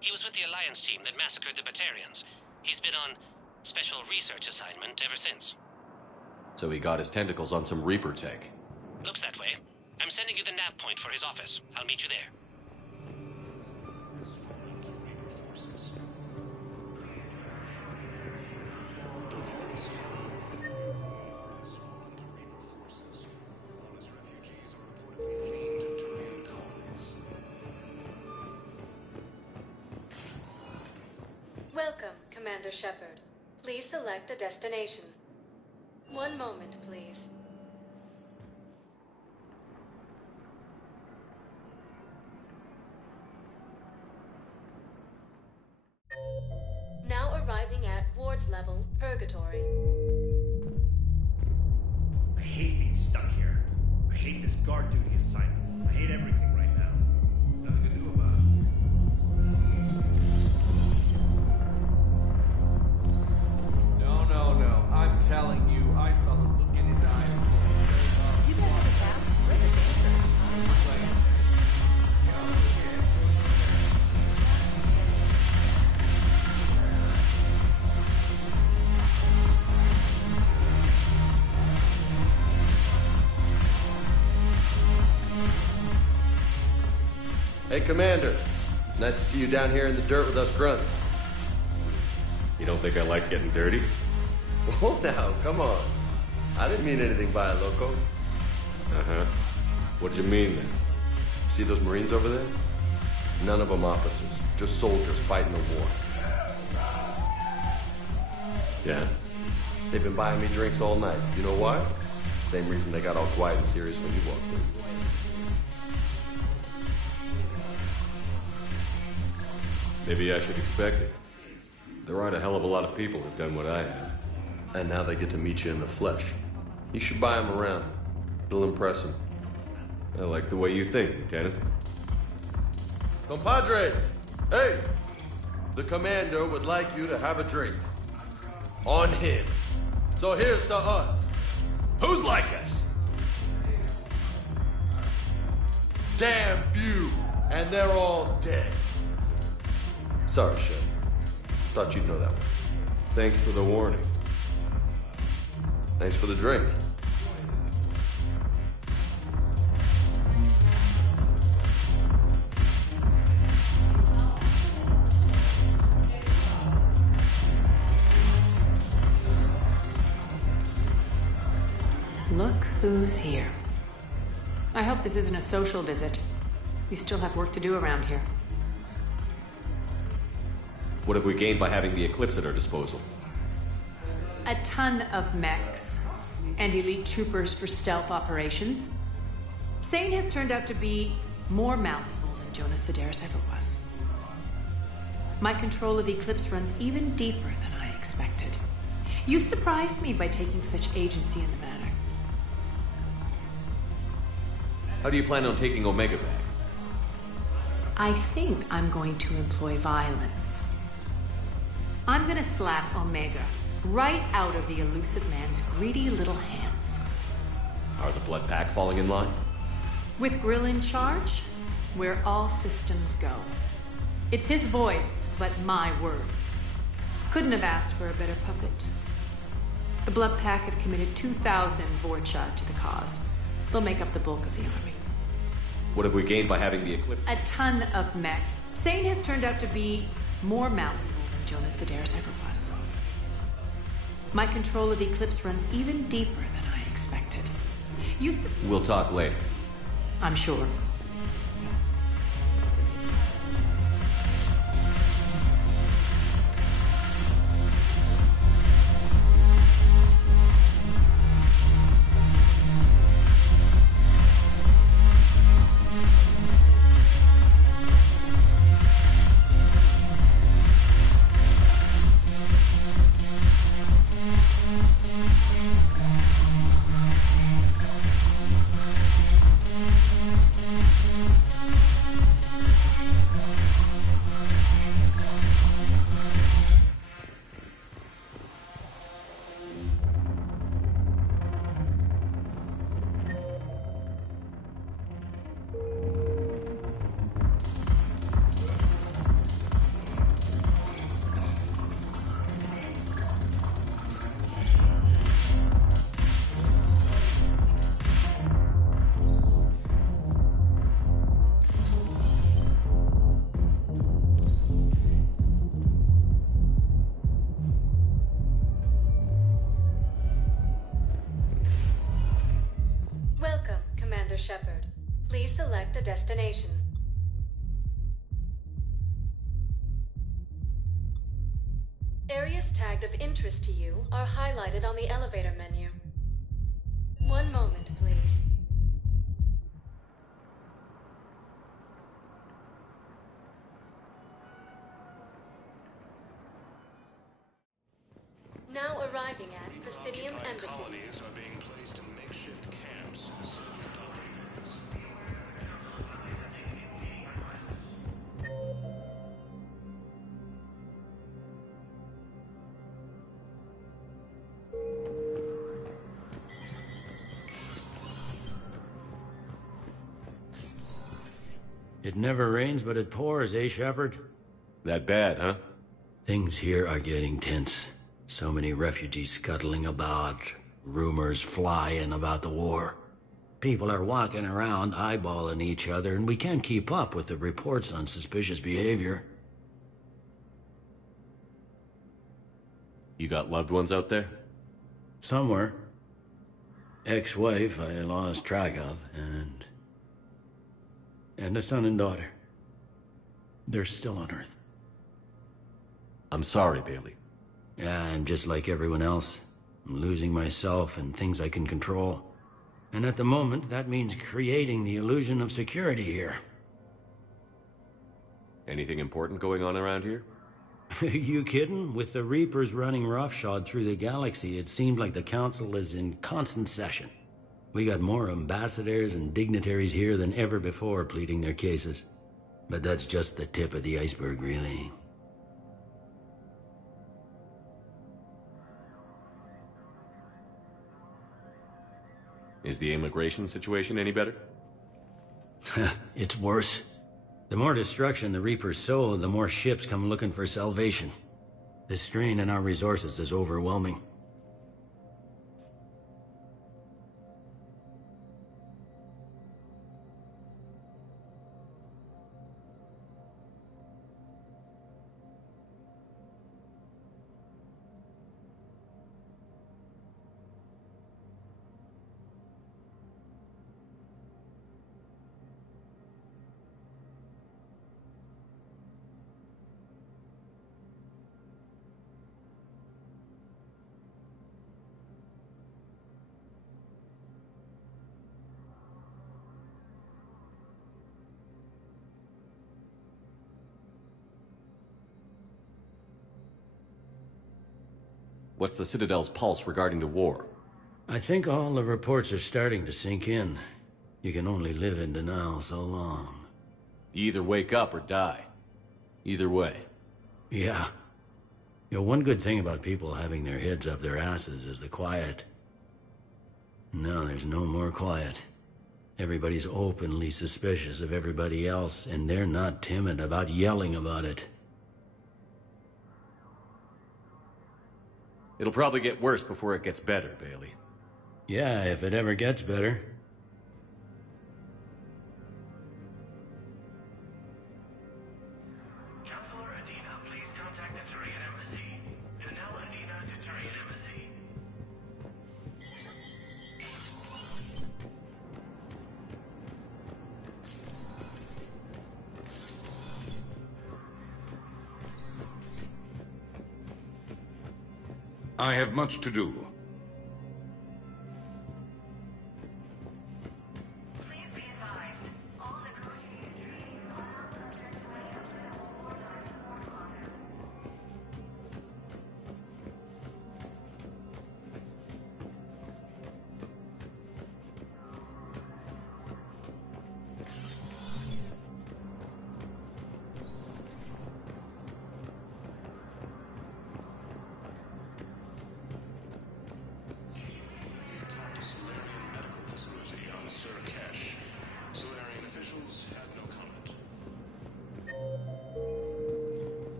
He was with the Alliance team that massacred the Batarians. He's been on special research assignment ever since. So he got his tentacles on some Reaper tech. Looks that way. I'm sending you the nav point for his office. I'll meet you there. Welcome, Commander Shepard. Please select a destination. One moment, please. Now arriving at Ward's level, Purgatory. I hate being stuck here. I hate this guard duty assignment. I hate everything right now. Nothing to do about it. No. I'm telling you, I saw the look in his eyes. Do you guys have a chat? We're the dancer. Hey, Commander. Nice to see you down here in the dirt with us grunts. You don't think I like getting dirty? Oh, now, come on. I didn't mean anything by it, Loco. Uh-huh. What did you mean, then? See those Marines over there? None of them officers, just soldiers fighting the war. Yeah? They've been buying me drinks all night. You know why? Same reason they got all quiet and serious when you walked in. Maybe I should expect it. There aren't a hell of a lot of people who've done what I have. And now they get to meet you in the flesh. You should buy them around. It'll impress them. I like the way you think, Lieutenant. Compadres! Hey! The commander would like you to have a drink. On him. So here's to us. Who's like us? Damn few, and they're all dead. Sorry, Shep. Thought you'd know that one. Thanks for the warning. Thanks for the drink. Look who's here. I hope this isn't a social visit. We still have work to do around here. What have we gained by having the Eclipse at our disposal? A ton of mechs and elite troopers for stealth operations. Sane has turned out to be more malleable than Jonas Sedaris ever was. My control of Eclipse runs even deeper than I expected. You surprised me by taking such agency in the matter. How do you plan on taking Omega back? I think I'm going to employ violence. I'm gonna slap Omega right out of the elusive man's greedy little hands. Are the Blood Pack falling in line? With Grill in charge, where all systems go. It's his voice, but my words. Couldn't have asked for a better puppet. The Blood Pack have committed 2,000 Vorcha to the cause. They'll make up the bulk of the army. What have we gained by having the Eclipse? A ton of mech. Sane has turned out to be more malleable than Jonas Sedaris ever was. My control of Eclipse runs even deeper than I expected. We'll talk later. I'm sure. Shepard. Please select a destination. Areas tagged of interest to you are highlighted on the elevator menu. One moment, please. Now arriving at Presidium Embassy. Colonies are being placed in makeshift camps. It never rains, but it pours, eh, Shepard? That bad, huh? Things here are getting tense. So many refugees scuttling about, rumors flying about the war. People are walking around eyeballing each other, and we can't keep up with the reports on suspicious behavior. You got loved ones out there? Somewhere. Ex-wife I lost track of, and And a son and daughter. They're still on Earth. I'm sorry, Bailey. Yeah, I'm just like everyone else. I'm losing myself and things I can control. And at the moment, that means creating the illusion of security here. Anything important going on around here? You kidding? With the Reapers running roughshod through the galaxy, it seemed like the Council is in constant session. We got more ambassadors and dignitaries here than ever before pleading their cases. But that's just the tip of the iceberg, really. Is the immigration situation any better? It's worse. The more destruction the Reapers sow, the more ships come looking for salvation. The strain on our resources is overwhelming. What's the Citadel's pulse regarding the war? I think all the reports are starting to sink in. You can only live in denial so long. You either wake up or die. Either way. Yeah. You know, one good thing about people having their heads up their asses is the quiet. Now there's no more quiet. Everybody's openly suspicious of everybody else, and they're not timid about yelling about it. It'll probably get worse before it gets better, Bailey. Yeah, if it ever gets better. Counselor Adina, please contact the Turian Embassy. Danelle Adina to Turian Embassy. I have much to do.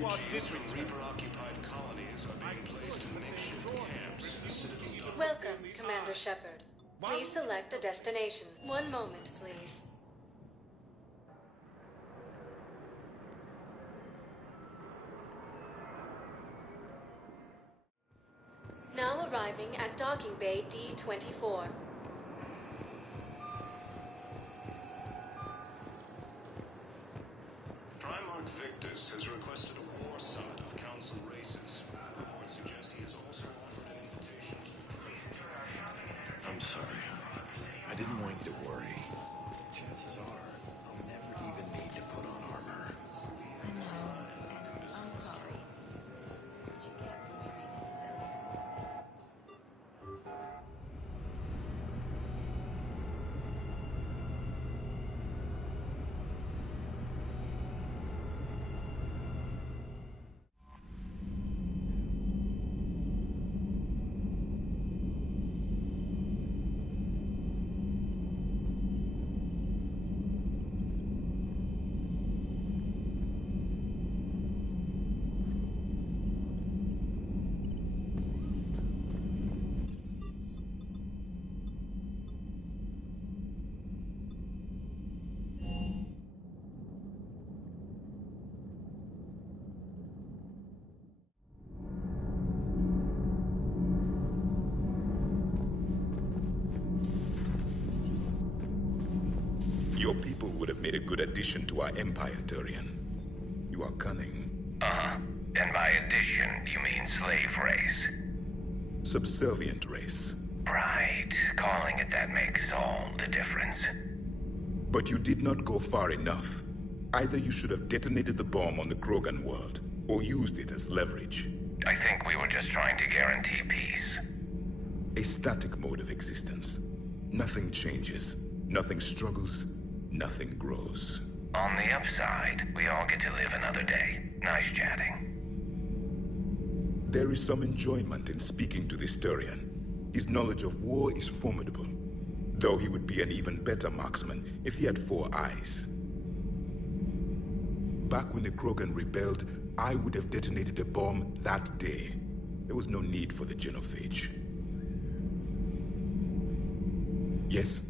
Refugees from Reaper-occupied colonies are being placed in makeshift camps in the Citadel. Welcome, Commander Shepard. Please select a destination. One moment, please. Now arriving at Docking Bay D-24. Primarch Victus has requested a war summit of Council races. Reports suggest he has also offered an invitation to... I'm sorry. I didn't want you to worry. Chances are, I'll never even need to put on armor. I know. I'm sorry. You can't be treated so. Your people would have made a good addition to our empire, Turian. You are cunning. Uh-huh. And by addition, you mean slave race? Subservient race. Right. Calling it that makes all the difference. But you did not go far enough. Either you should have detonated the bomb on the Krogan world, or used it as leverage. I think we were just trying to guarantee peace. A static mode of existence. Nothing changes, nothing struggles, nothing grows. On the upside, we all get to live another day. Nice chatting. There is some enjoyment in speaking to this Turian. His knowledge of war is formidable, though he would be an even better marksman if he had 4 eyes. Back when the Krogan rebelled, I would have detonated a bomb that day. There was no need for the genophage. Yes?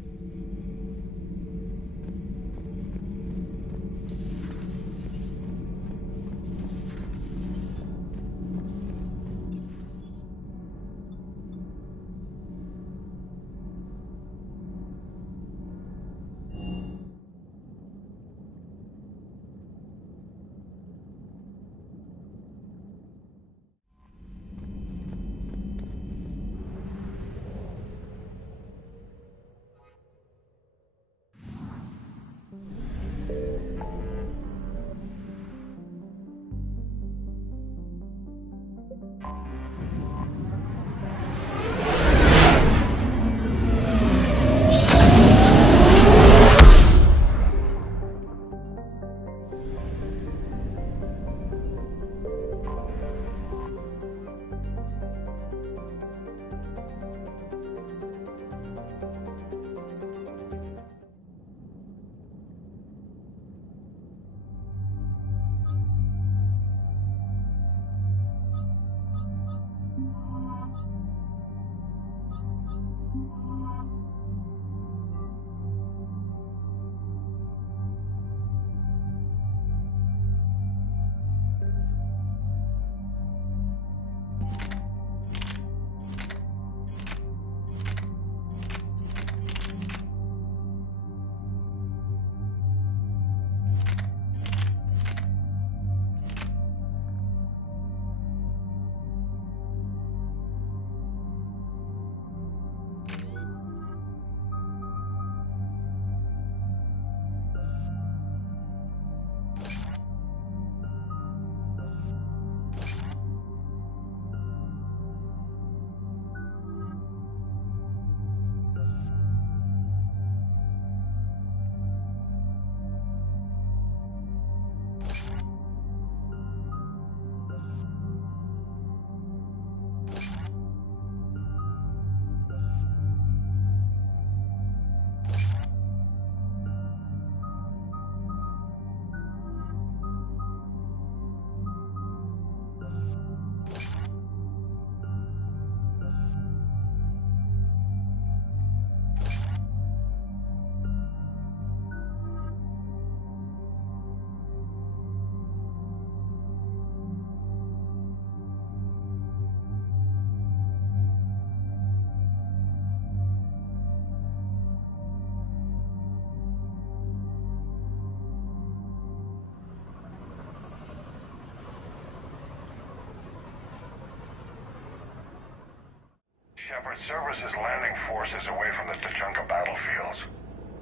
Shepard, Cerberus is landing forces away from the Tuchanka battlefields.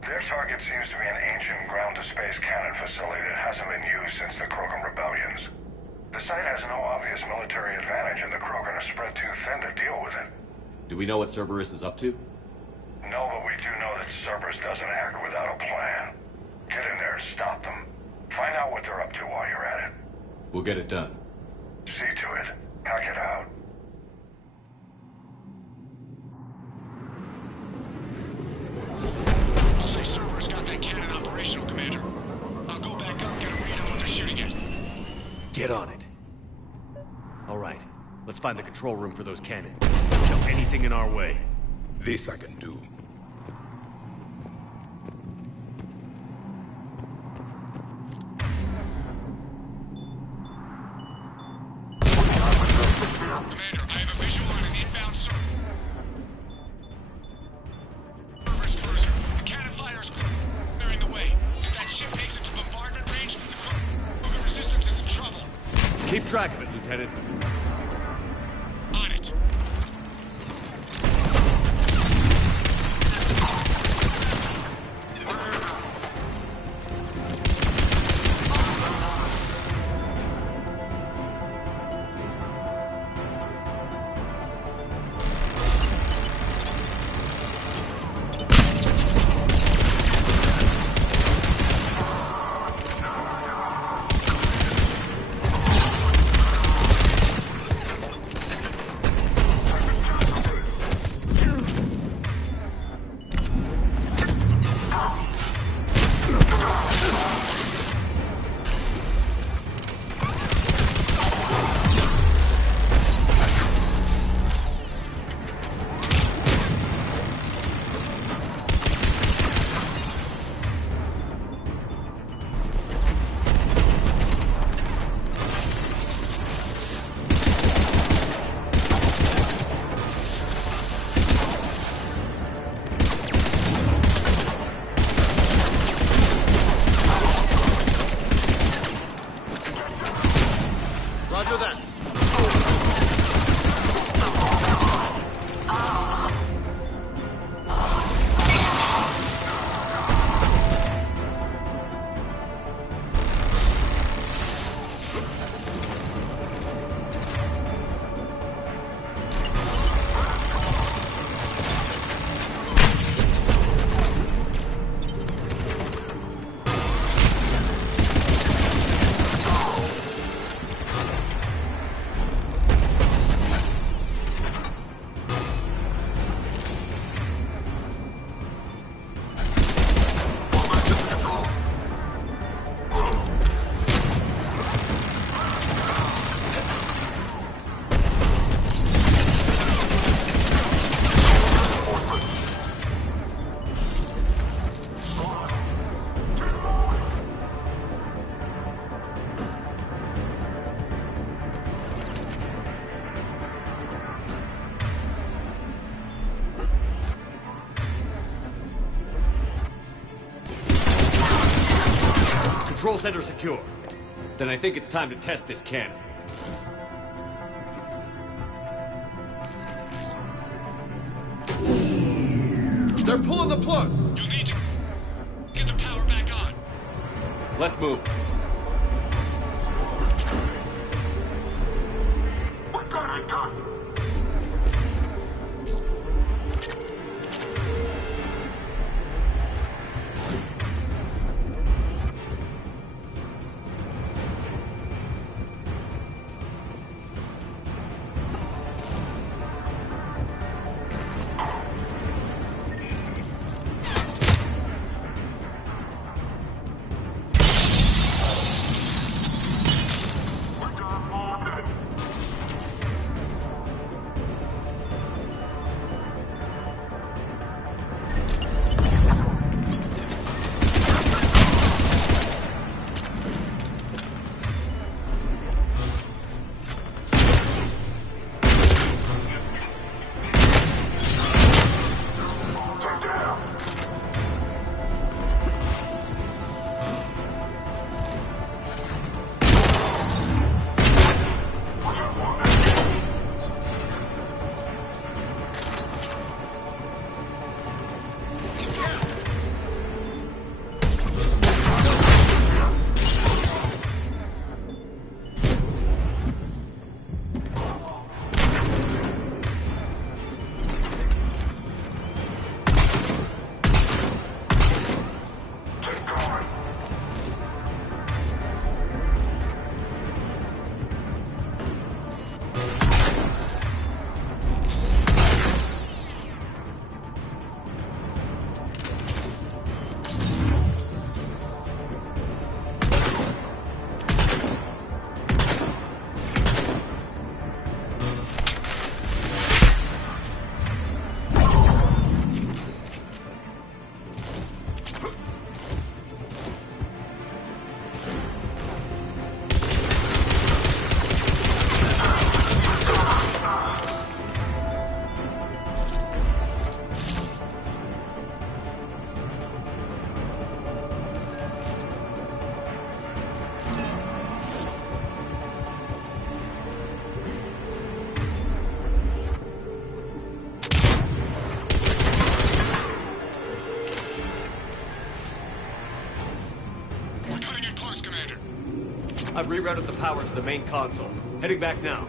Their target seems to be an ancient ground-to-space cannon facility that hasn't been used since the Krogan rebellions. The site has no obvious military advantage, and the Krogan are spread too thin to deal with it. Do we know what Cerberus is up to? No, but we do know that Cerberus doesn't act without a plan. Get in there and stop them. Find out what they're up to while you're at it. We'll get it done. See to it. Hack it out. I'll say Cerberus got that cannon operational, Commander. I'll go back up, get a read on what they're shooting at. Get on it. All right, let's find the control room for those cannons. Kill anything in our way. This I can do. Commander, I have a visual on an inbound Cerberus cruiser. The cannon fire is clearing the way. Keep track of it, Lieutenant. On it. Control center secure. Then I think it's time to test this cannon. They're pulling the plug! You need to get the power back on. Let's move. What got it done? first, Commander? I've rerouted the power to the main console. Heading back now.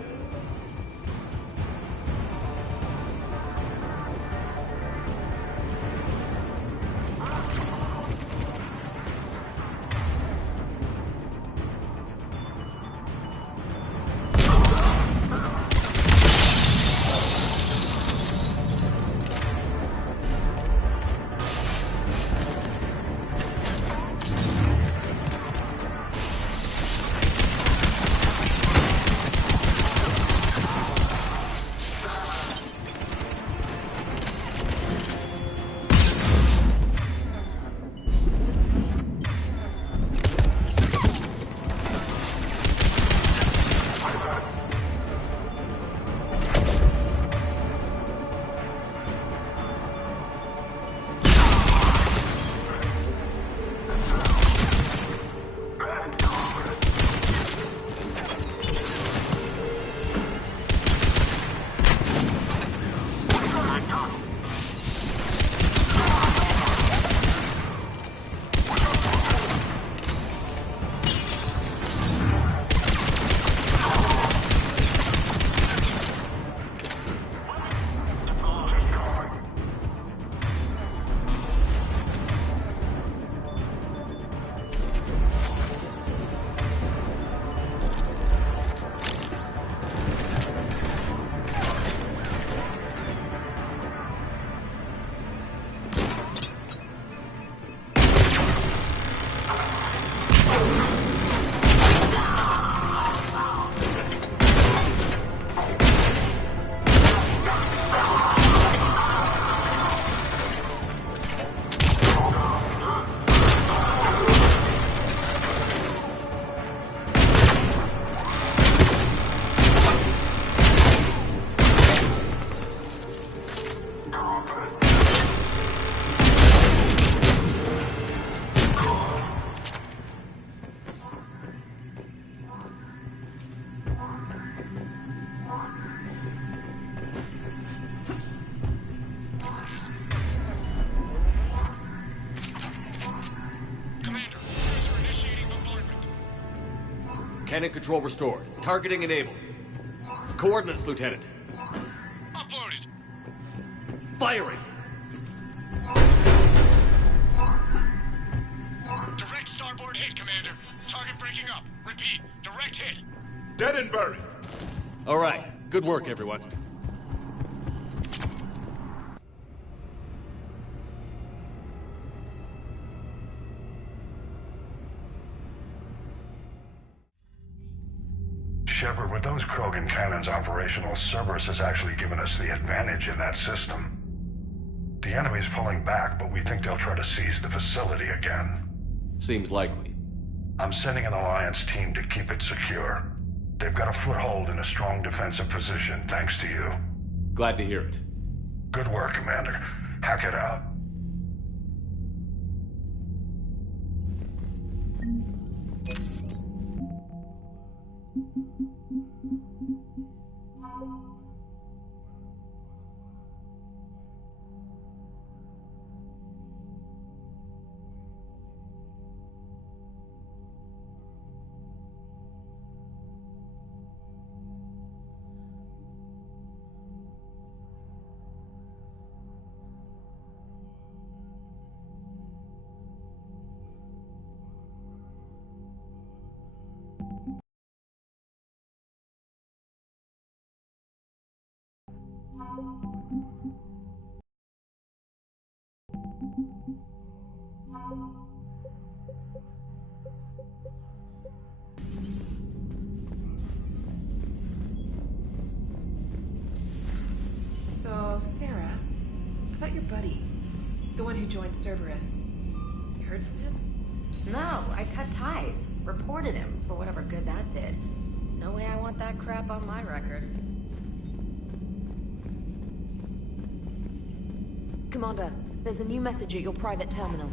Cannon control restored. Targeting enabled. Coordinates, Lieutenant. Uploaded. Firing! Direct starboard hit, Commander. Target breaking up. Repeat, direct hit. Dead and buried. All right. Good work, everyone. Shepard, with those Krogan cannons operational, Cerberus has actually given us the advantage in that system. The enemy's pulling back, but we think they'll try to seize the facility again. Seems likely. I'm sending an Alliance team to keep it secure. They've got a foothold in a strong defensive position, thanks to you. Glad to hear it. Good work, Commander. Hack it out. So, Sarah, about your buddy, the one who joined Cerberus. You heard from him? No, I cut ties. Reported him for whatever good that did. No way I want that crap on my record. Commander, there's a new message at your private terminal.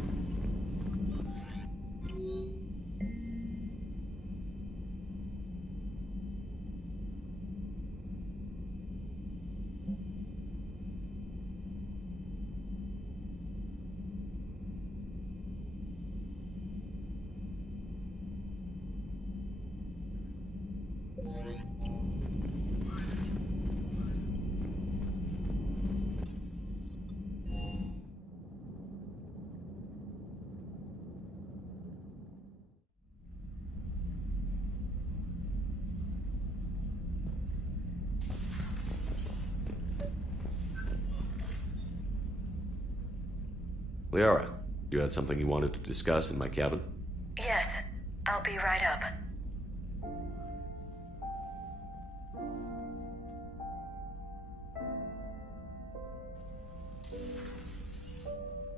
Liara, you had something you wanted to discuss in my cabin? Yes, I'll be right up.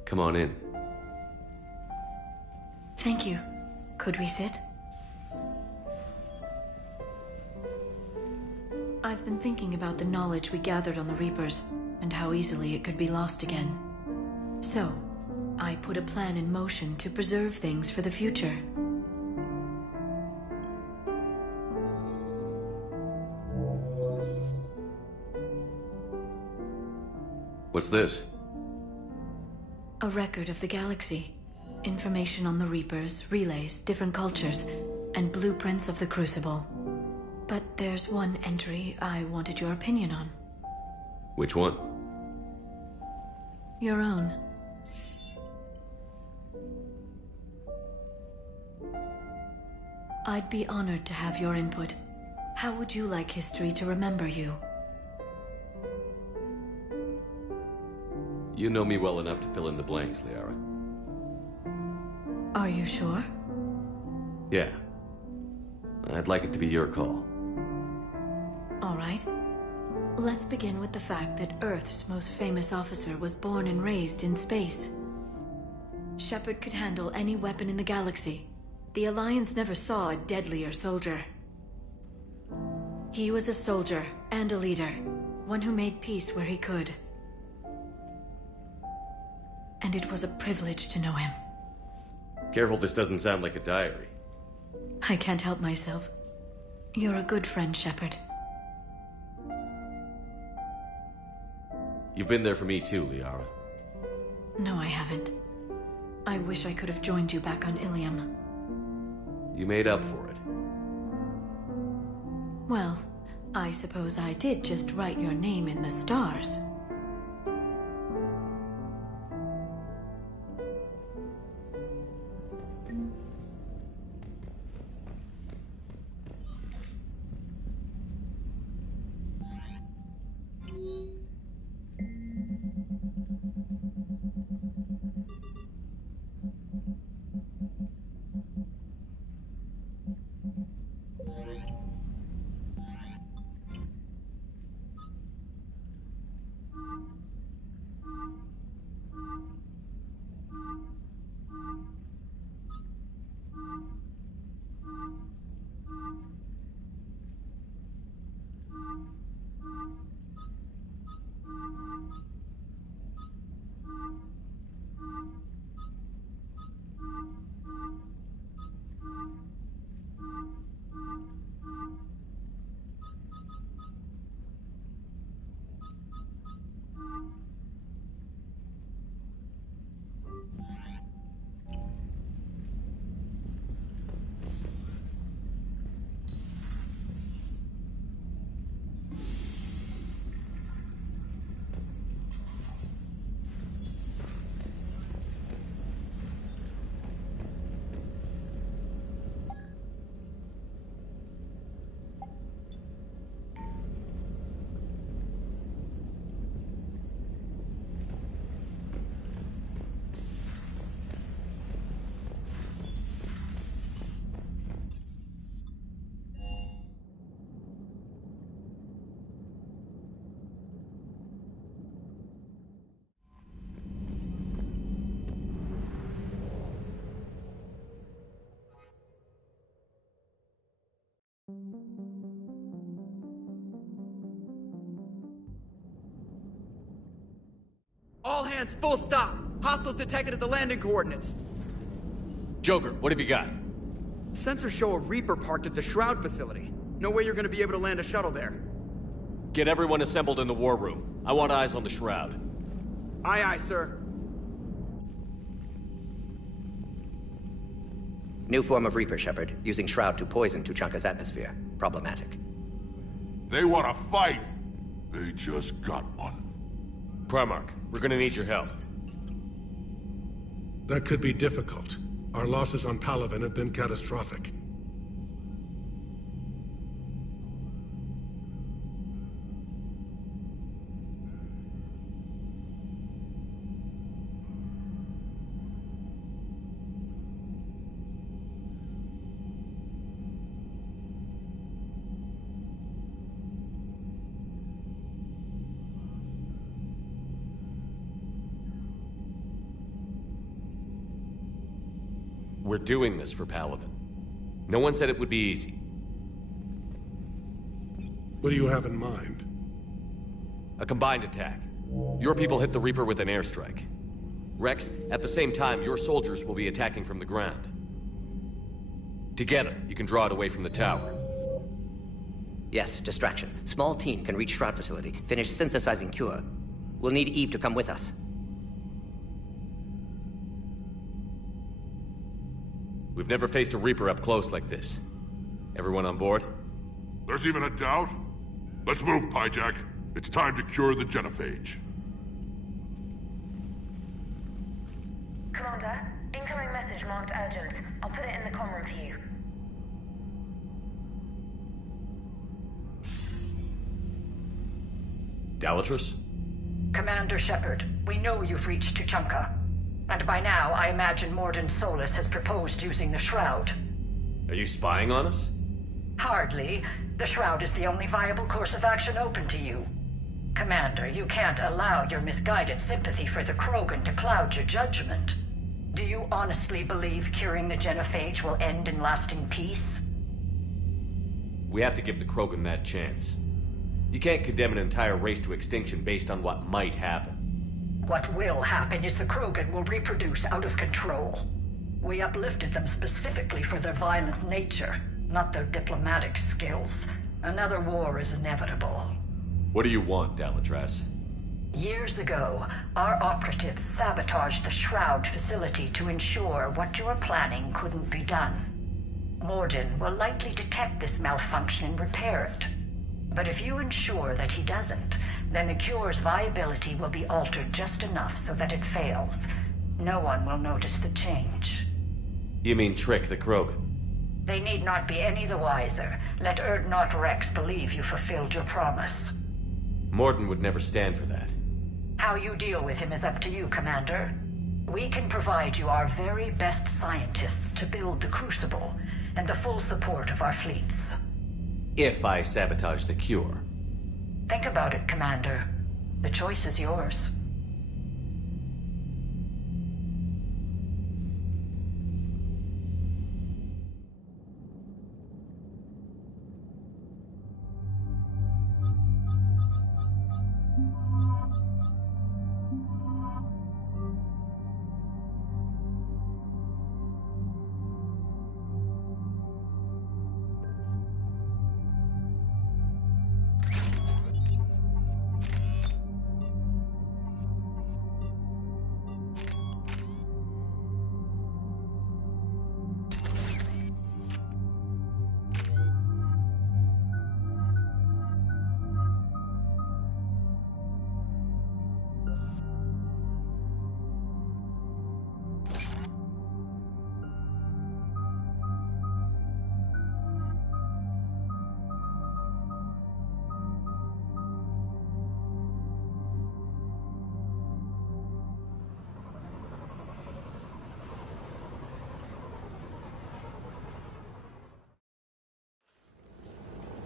Come on in. Thank you. Could we sit? I've been thinking about the knowledge we gathered on the Reapers, and how easily it could be lost again. So, I put a plan in motion to preserve things for the future. What's this? A record of the galaxy. Information on the Reapers, relays, different cultures, and blueprints of the Crucible. But there's one entry I wanted your opinion on. Which one? Your own. I'd be honored to have your input. How would you like history to remember you? You know me well enough to fill in the blanks, Liara. Are you sure? Yeah. I'd like it to be your call. All right. Let's begin with the fact that Earth's most famous officer was born and raised in space. Shepard could handle any weapon in the galaxy. The Alliance never saw a deadlier soldier. He was a soldier and a leader, one who made peace where he could. And it was a privilege to know him. Careful, this doesn't sound like a diary. I can't help myself. You're a good friend, Shepard. You've been there for me too, Liara. No, I haven't. I wish I could have joined you back on Ilium. You made up for it. Well, I suppose I did just write your name in the stars. All hands, full stop! Hostiles detected at the landing coordinates. Joker, what have you got? Sensors show a Reaper parked at the Shroud facility. No way you're gonna be able to land a shuttle there. Get everyone assembled in the war room. I want eyes on the Shroud. Aye, aye, sir. New form of Reaper, Shepard, using Shroud to poison Tuchanka's atmosphere. Problematic. They want to fight! They just got one. Primarch, we're gonna need your help. That could be difficult. Our losses on Palaven have been catastrophic. We're doing this for Palaven. No one said it would be easy. What do you have in mind? A combined attack. Your people hit the Reaper with an airstrike. Rex, at the same time, your soldiers will be attacking from the ground. Together, you can draw it away from the tower. Yes, distraction. Small team can reach Shroud facility, finish synthesizing Cure. We'll need Eve to come with us. We've never faced a Reaper up close like this. Everyone on board? There's even a doubt? Let's move, Pyjak. It's time to cure the genophage. Commander, incoming message marked urgent. I'll put it in the comm room for you. Dalatrus? Commander Shepard, we know you've reached Tuchanka. And by now, I imagine Mordin Solus has proposed using the Shroud. Are you spying on us? Hardly. The Shroud is the only viable course of action open to you. Commander, you can't allow your misguided sympathy for the Krogan to cloud your judgment. Do you honestly believe curing the genophage will end in lasting peace? We have to give the Krogan that chance. You can't condemn an entire race to extinction based on what might happen. What will happen is the Krogan will reproduce out of control. We uplifted them specifically for their violent nature, not their diplomatic skills. Another war is inevitable. What do you want, Dalatrus? Years ago, our operatives sabotaged the Shroud facility to ensure what you were planning couldn't be done. Mordin will likely detect this malfunction and repair it. But if you ensure that he doesn't, then the cure's viability will be altered just enough so that it fails. No one will notice the change. You mean trick the Krogan? They need not be any the wiser. Let Urdnot Rex believe you fulfilled your promise. Mordin would never stand for that. How you deal with him is up to you, Commander. We can provide you our very best scientists to build the Crucible, and the full support of our fleets. If I sabotage the cure. Think about it, Commander. The choice is yours.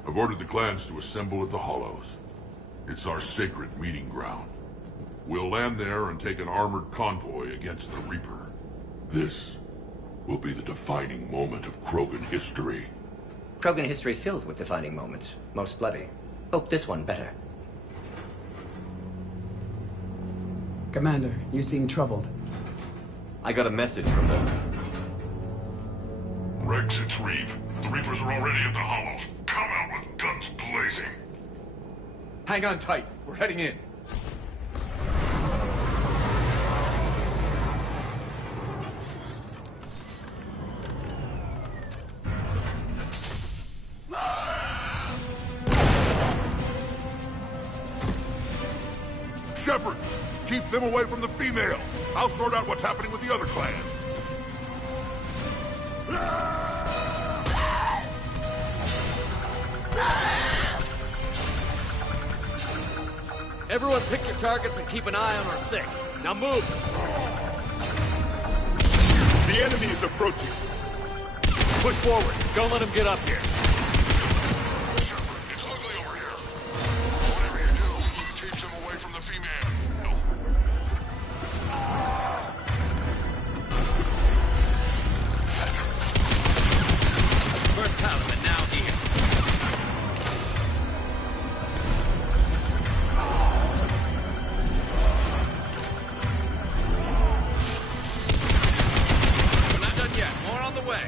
I've ordered the clans to assemble at the Hollows. It's our sacred meeting ground. We'll land there and take an armored convoy against the Reaper. This will be the defining moment of Krogan history. Krogan history filled with defining moments. Most bloody. Hope this one better. Commander, you seem troubled. I got a message from them. Rex, it's Reeve. The Reapers are already at the Hollows. Come out with guns blazing. Hang on tight. We're heading in. Shepard, keep them away from the female. I'll sort out what's happening with the other clans. Everyone pick your targets and keep an eye on our six. Now move! The enemy is approaching. Push forward. Don't let him get up here. Shepard, it's ugly over here. Whatever you do, keep them away from the female. on the way.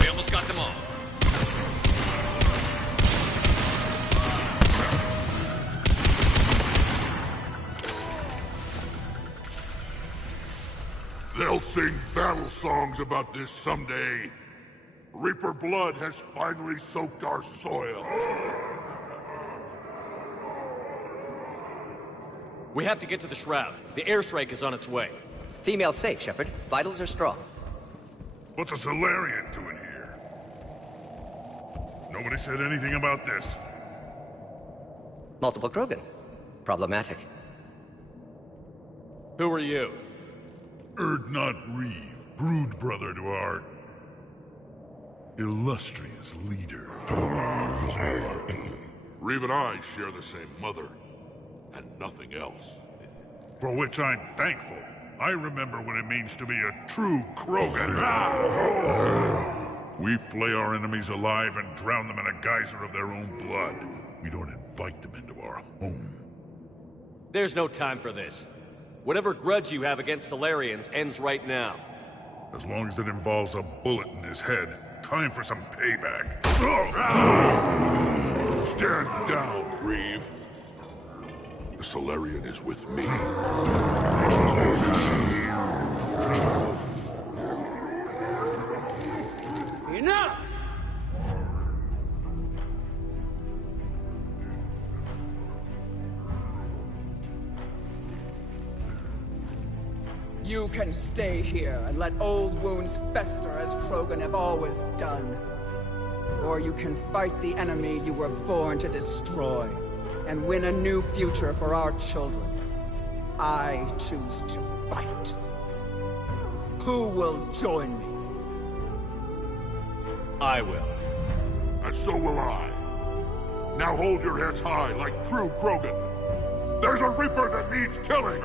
We almost got them all. They'll sing battle songs about this someday. Reaper blood has finally soaked our soil. We have to get to the Shroud. The airstrike is on its way. Female safe, Shepard. Vitals are strong. What's a Solarian doing here? Nobody said anything about this. Multiple Krogan. Problematic. Who are you? Urdnot Reeve, brood brother to our illustrious leader. Reeve and I share the same mother, and nothing else. For which I'm thankful. I remember what it means to be a true Krogan. We flay our enemies alive and drown them in a geyser of their own blood. We don't invite them into our home. There's no time for this. Whatever grudge you have against Solarians ends right now. As long as it involves a bullet in his head, time for some payback. Stand down, Reeve. The Solarian is with me. Enough! You can stay here and let old wounds fester as Krogan have always done. Or you can fight the enemy you were born to destroy, and win a new future for our children. I choose to fight. Who will join me? I will. And so will I. Now hold your heads high like true Krogan. There's a Reaper that needs killing!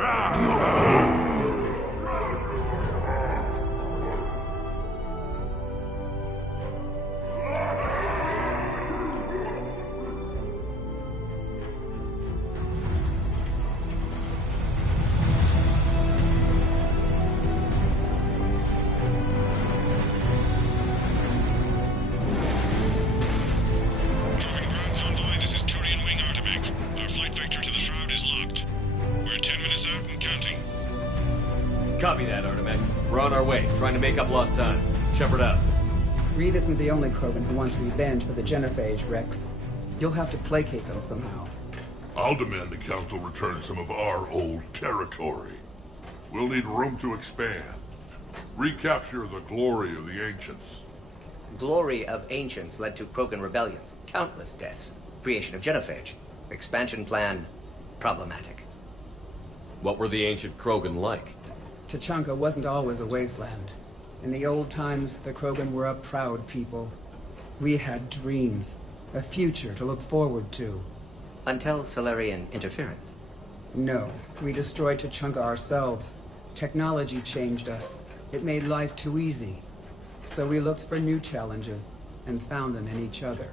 Copy that, Artemec. We're on our way, trying to make up lost time. Shepard out. Reeve isn't the only Krogan who wants revenge for the Genophage, Rex. You'll have to placate them somehow. I'll demand the Council return some of our old territory. We'll need room to expand. Recapture the glory of the Ancients. Glory of Ancients led to Krogan rebellions, countless deaths, creation of Genophage. Expansion plan, problematic. What were the ancient Krogan like? Tuchanka wasn't always a wasteland. In the old times, the Krogan were a proud people. We had dreams, a future to look forward to. Until Solarian interference? No, we destroyed Tuchanka ourselves. Technology changed us. It made life too easy. So we looked for new challenges, and found them in each other.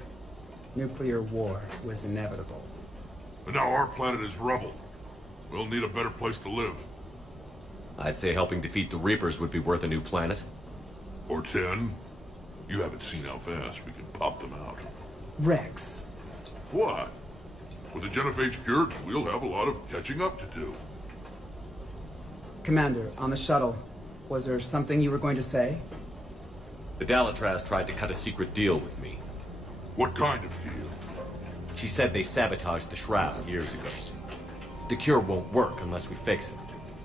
Nuclear war was inevitable. And now our planet is rubble. We'll need a better place to live. I'd say helping defeat the Reapers would be worth a new planet. Or 10. You haven't seen how fast we can pop them out. Rex. What? With the Genophage cured, we'll have a lot of catching up to do. Commander, on the shuttle, was there something you were going to say? The Dalatraz tried to cut a secret deal with me. What kind of deal? She said they sabotaged the Shroud years ago. The cure won't work unless we fix it.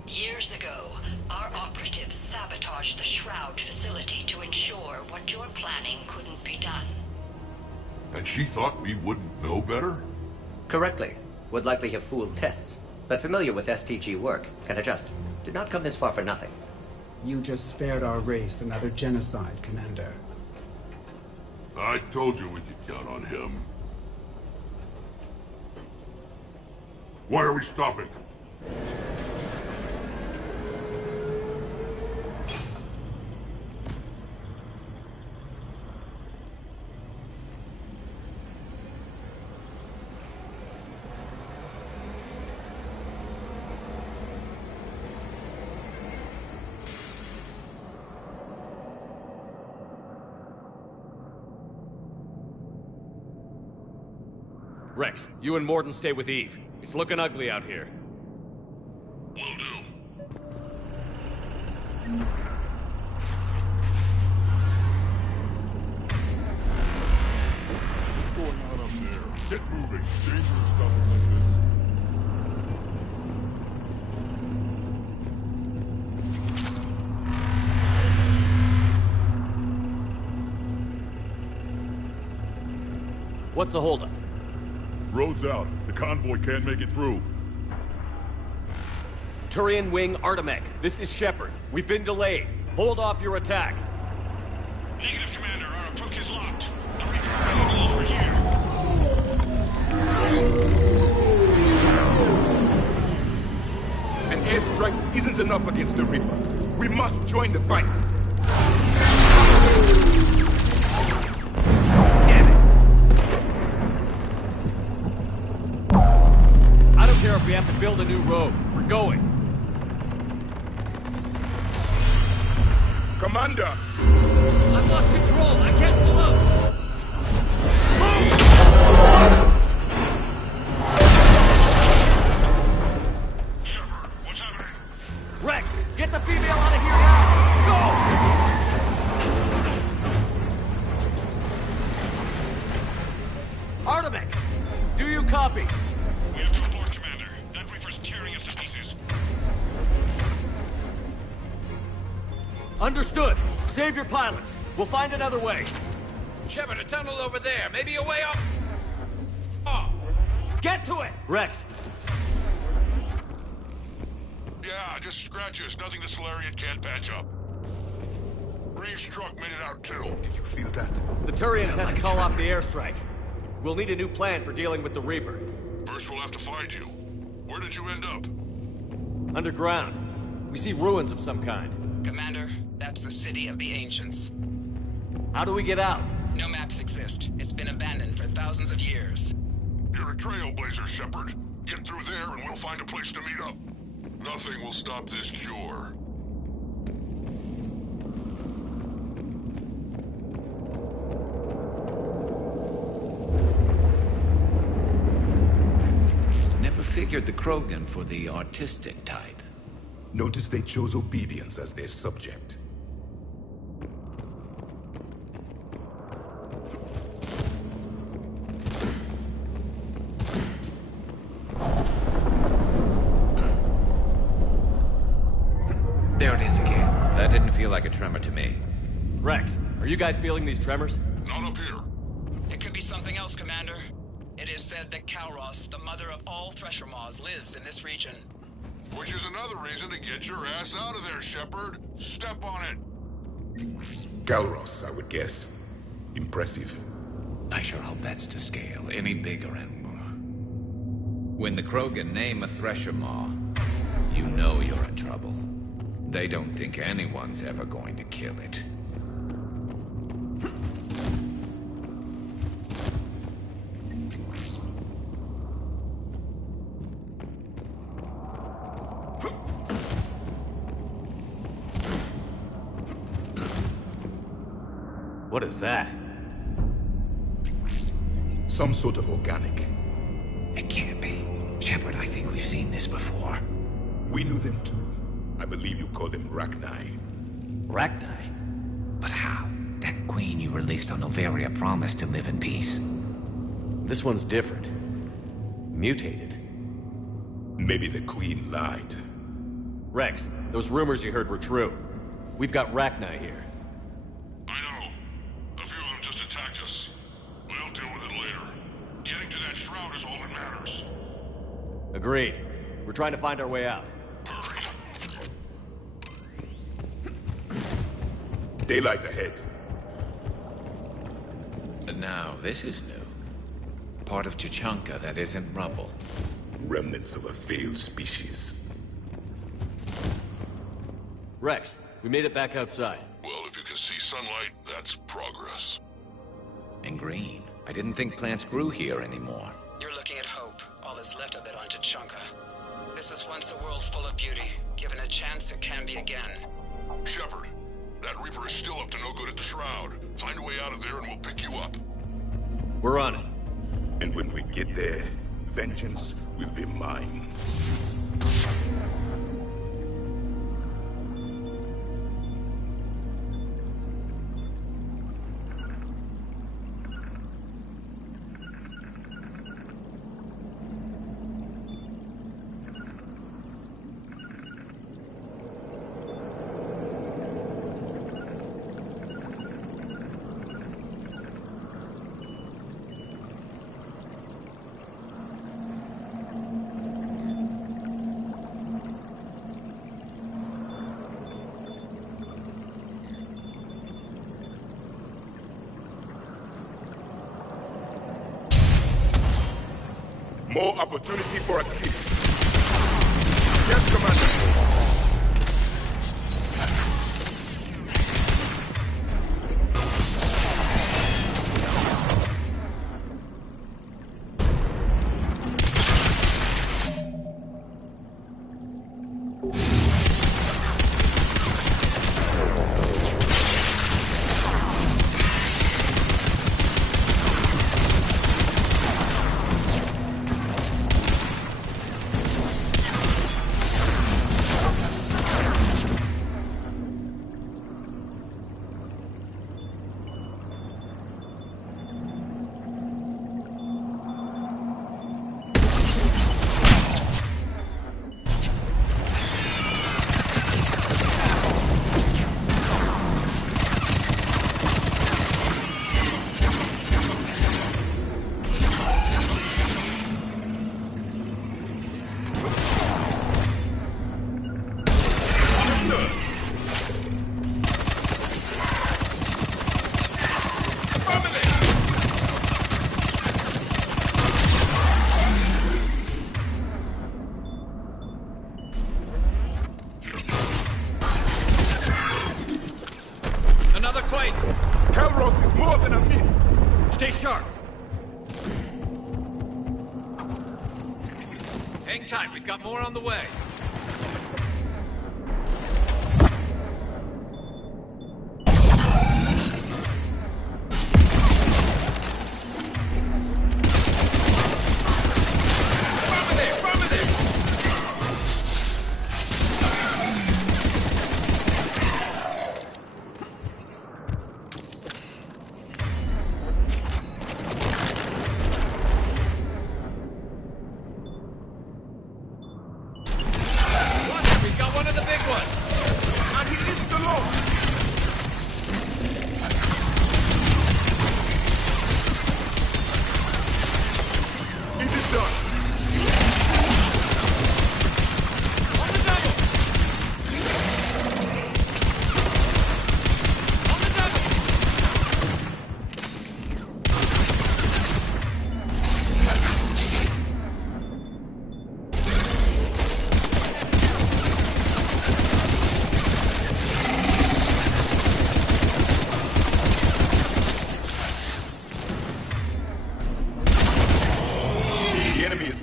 Years ago, our operatives sabotaged the Shroud facility to ensure what you're planning couldn't be done. And she thought we wouldn't know better? Correctly. Would likely have fooled tests. But familiar with STG work, can adjust. Did not come this far for nothing. You just spared our race another genocide, Commander. I told you we could count on him. Why are we stopping? Rex, you and Mordin stay with Eve. It's looking ugly out here. Will do. What's going on up there? Get moving. Dangerous stuff like this. What's the holdup? Road's out. The convoy can't make it through. Turian Wing Artemech, this is Shepard. We've been delayed. Hold off your attack. Negative, Commander. Our approach is locked. The Reaper enemies were here. An airstrike isn't enough against the Reaper. We must join the fight. I don't care if we have to build a new road. We're going. Commander! I've lost control. I can't pull up. Shepard, what's happening? Rex, get the female out of here now! Go! Artemech, do you copy? We have to abort, Commander. That Reaper's tearing us to pieces. Understood. Save your pilots. We'll find another way. Shepard, a tunnel over there. Maybe a way up. Oh. Get to it! Rex. Yeah, just scratches. Nothing the Solarian can't patch up. Reeves' truck made it out too. Did you feel that? The Turians had to call off the airstrike. We'll need a new plan for dealing with the Reaper. First we'll have to find you. Where did you end up? Underground. We see ruins of some kind. Commander, that's the City of the Ancients. How do we get out? No maps exist. It's been abandoned for thousands of years. You're a trailblazer, Shepard. Get through there and we'll find a place to meet up. Nothing will stop this cure. Never figured the Krogan for the artistic type. Notice they chose obedience as their subject. There it is again. That didn't feel like a tremor to me. Rex, are you guys feeling these tremors? Not up here. It could be something else, Commander. It is said that Kalros, the mother of all Thresher Maws, lives in this region. Which is another reason to get your ass out of there, Shepard. Step on it. Kalros, I would guess. Impressive. I sure hope that's to scale. Any bigger and more. When the Krogan name a Thresher Maw, you know you're in trouble. They don't think anyone's ever going to kill it. What is that? Some sort of organic. It can't be. Shepard, I think we've seen this before. We knew them too. I believe you called them Rachni. Rachni? But how? That queen you released on Noveria promised to live in peace. This one's different. Mutated. Maybe the queen lied. Rex, those rumors you heard were true. We've got Rachni here. I know. A few of them just attacked us. We'll deal with it later. Getting to that shroud is all that matters. Agreed. We're trying to find our way out. Hurry. Daylight ahead. Now, this is new. Part of Tuchanka that isn't rubble. Remnants of a failed species. Rex, we made it back outside. Well, if you can see sunlight, that's progress. And green. I didn't think plants grew here anymore. You're looking at hope, all that's left of it on Tuchanka. This is once a world full of beauty. Given a chance, it can be again. Shepard, that Reaper is still up to no good at the Shroud. Find a way out of there and we'll pick you up. We're on it. And when we get there, vengeance will be mine. More opportunity for a kill. Yes, Commander. Calros is more than a myth. Stay sharp. Hang tight, we've got more on the way.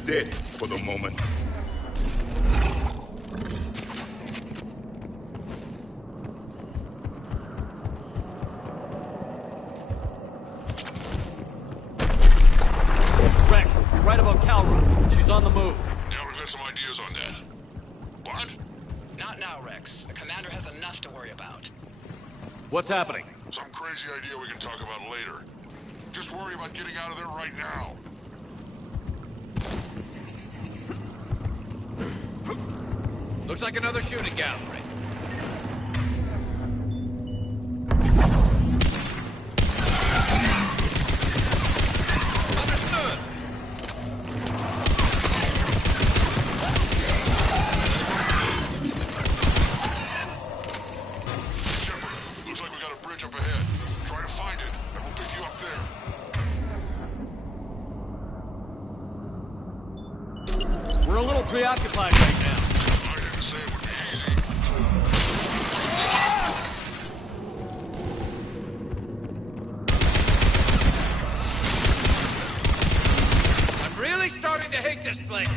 Dead for the moment. Rex, you're right about Calros. She's on the move. Yeah, we've got some ideas on that. What? Not now, Rex. The commander has enough to worry about. What's happening? Some crazy idea we can talk about later. Just worry about getting out of there right now. Looks like another shooting gallery. Understood! Shepard, looks like we got a bridge up ahead. Try to find it, and we'll pick you up there. a little preoccupied right now. I didn't say it would be easy. I'm really starting to hate this place.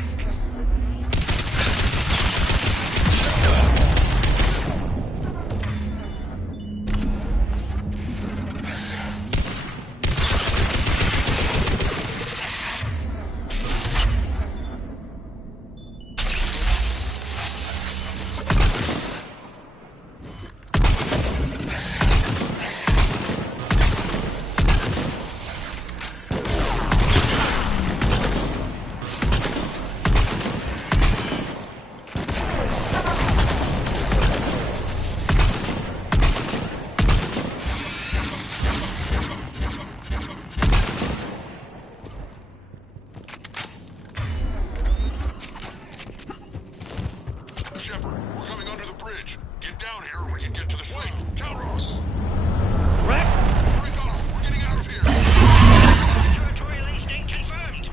Shepard, we're coming under the bridge. Get down here and we can get to the swing. Calros! Rex! Break off! We're getting out of here! Territorial instinct confirmed.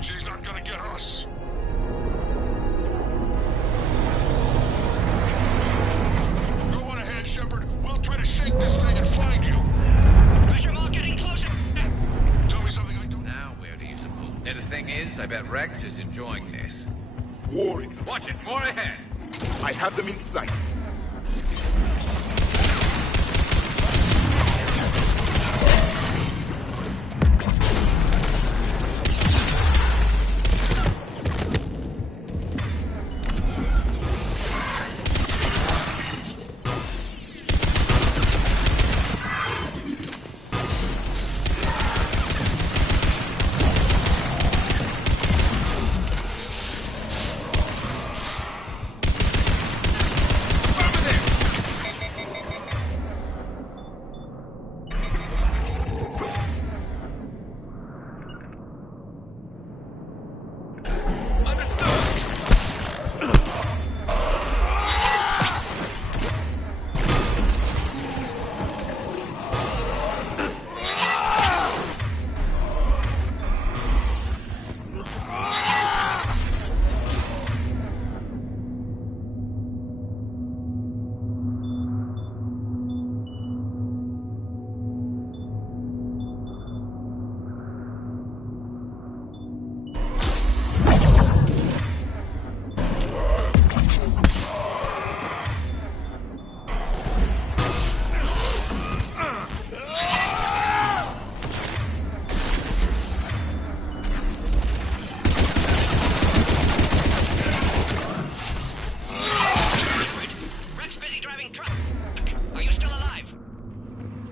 She's not gonna get us. Go on ahead, Shepard. We'll try to shake this thing and find you. Pressure mark getting closer. Tell me something I don't... Now, where do you suppose? And the thing is, I bet Rex is enjoying this. Warrior, Watch it, more ahead. I have them in sight.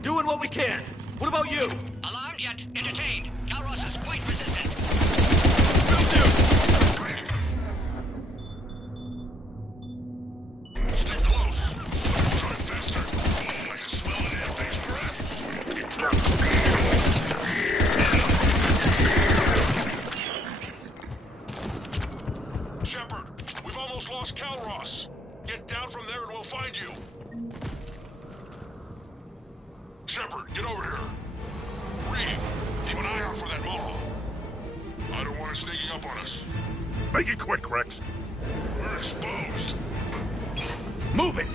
Doing what we can. What about you? Alarmed yet entertained. Calros is quite resistant. Stay close. Try faster. I can smell it in Effie's breath. Shepard, we've almost lost Calros. Get down from there and we'll find you. Shepard, get over here. Reeve, keep an eye out for that Mohawk. I don't want it sneaking up on us. Make it quick, Rex. We're exposed. Move it!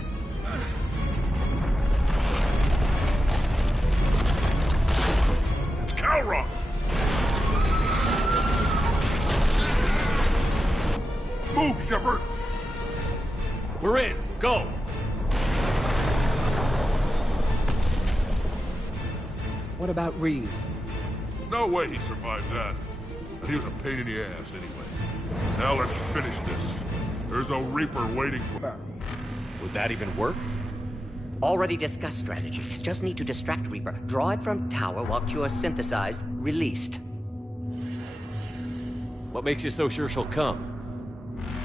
It's Calros! Move, Shepard! We're in. Go! What about Reeve? No way he survived that. And he was a pain in the ass anyway. Now let's finish this. There's a Reaper waiting for... Would that even work? Already discussed strategy. Just need to distract Reaper. Draw it from tower while Cure synthesized, released. What makes you so sure she'll come?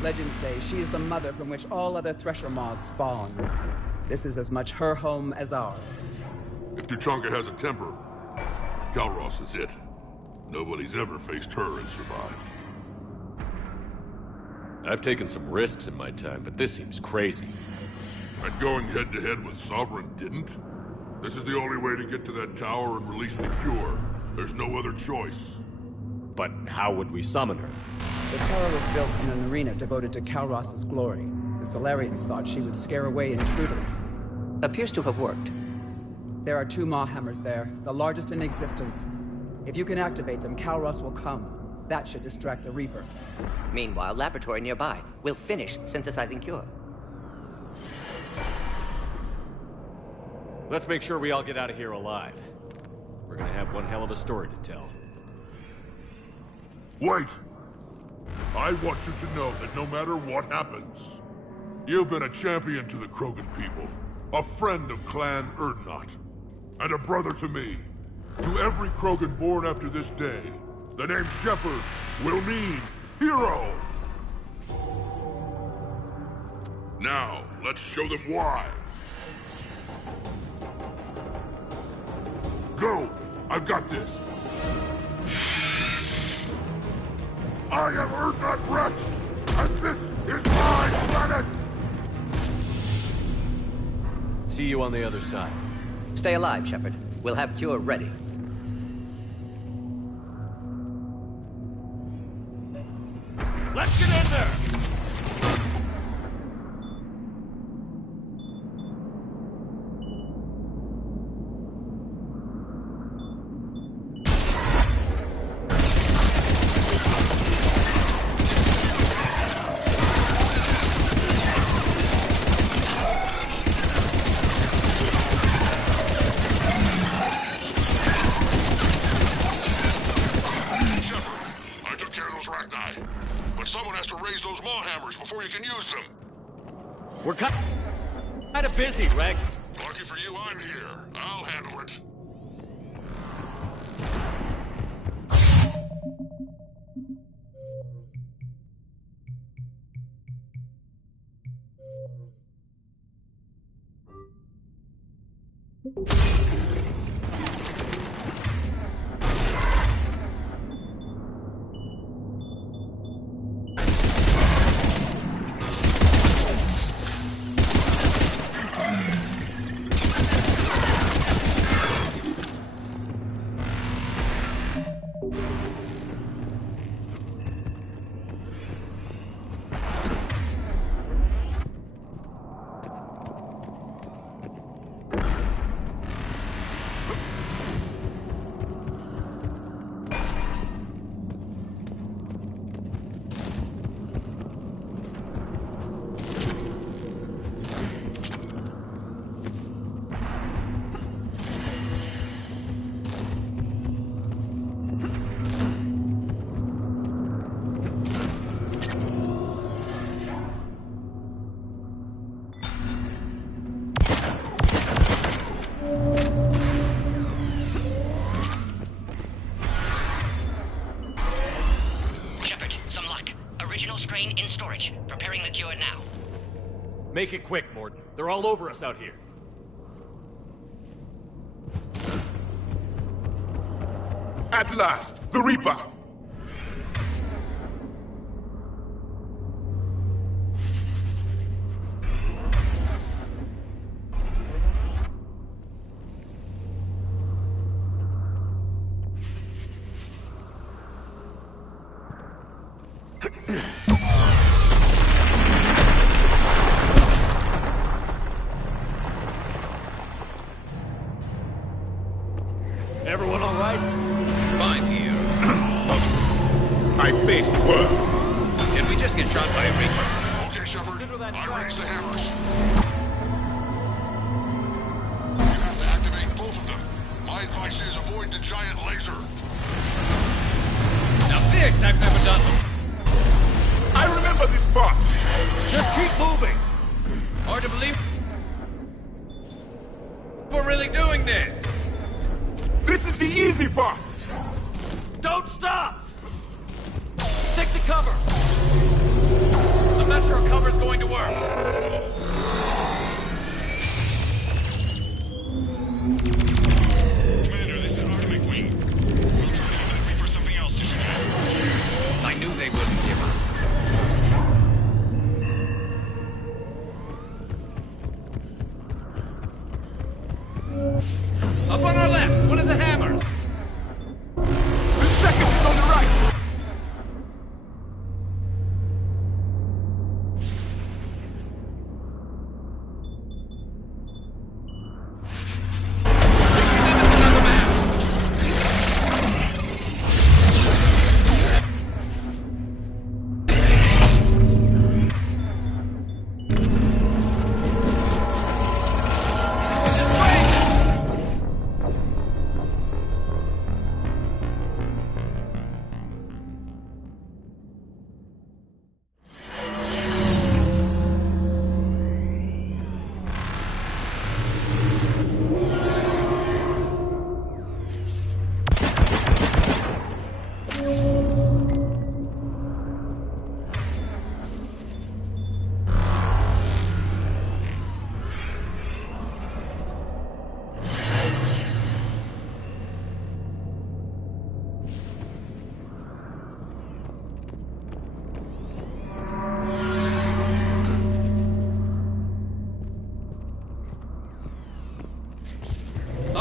Legends say she is the mother from which all other Thresher Maws spawn. This is as much her home as ours. If Tuchanka has a temper, Calros is it. Nobody's ever faced her and survived. I've taken some risks in my time, but this seems crazy. And going head-to-head with Sovereign didn't? This is the only way to get to that tower and release the Cure. There's no other choice. But how would we summon her? The Terror was built in an arena devoted to Kalros's glory. The Solarians thought she would scare away intruders. Appears to have worked. There are 2 Maw hammers there, the largest in existence. If you can activate them, Kalros will come. That should distract the Reaper. Meanwhile, laboratory nearby. We'll finish synthesizing Cure. Let's make sure we all get out of here alive. We're gonna have one hell of a story to tell. Wait! I want you to know that no matter what happens, you've been a champion to the Krogan people, a friend of Clan Urdnot, and a brother to me. To every Krogan born after this day, the name Shepard will mean hero! Now, let's show them why. Go! I've got this! I am Urdnot Rex, and this is my planet! See you on the other side. Stay alive, Shepard. We'll have Cure ready. Let's get in there! Before you can use them. We're kind of busy, Rex. Lucky for you, I'm here. I'll handle it. Make it quick, Mordin. They're all over us out here. At last, the Reaper! Everyone all right? Fine here. I faced worse. Did we just get shot by a Reaper? Okay, Shepard. I raised the hammers. You have to activate both of them. My advice is avoid the giant laser. Now this I've never done before. I remember this part. Just keep moving. Hard to believe we're really doing this. This is the easy part! Don't stop! Stick to cover! I'm not sure cover's going to work. Commander, this is Artemic Wing. We'll try to give that Reaper something else to shoot at. I knew they wouldn't give up. Up on our left, one of the hammers. The second is on the right.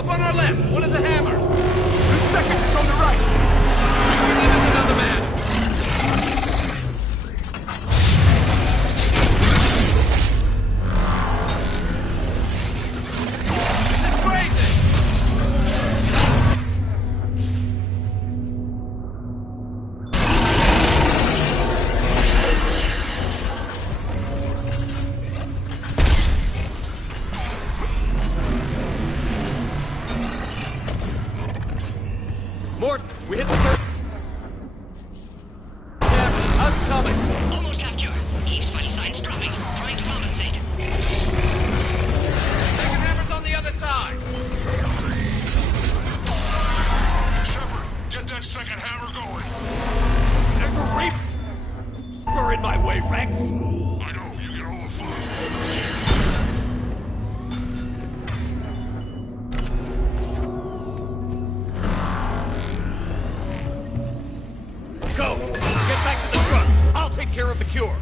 Up on our left! One of the hammers! The second is on the right! Another man! This is crazy! Mort, we hit the third. Damn, us coming. Almost have cure. Eve's vital signs dropping. Trying to compensate. Second hammer's on the other side. Shepard, get that second hammer going. There's a Reaper in my way, Rex. I know, you get all the fun. Go! Get back to the truck! I'll take care of the cure!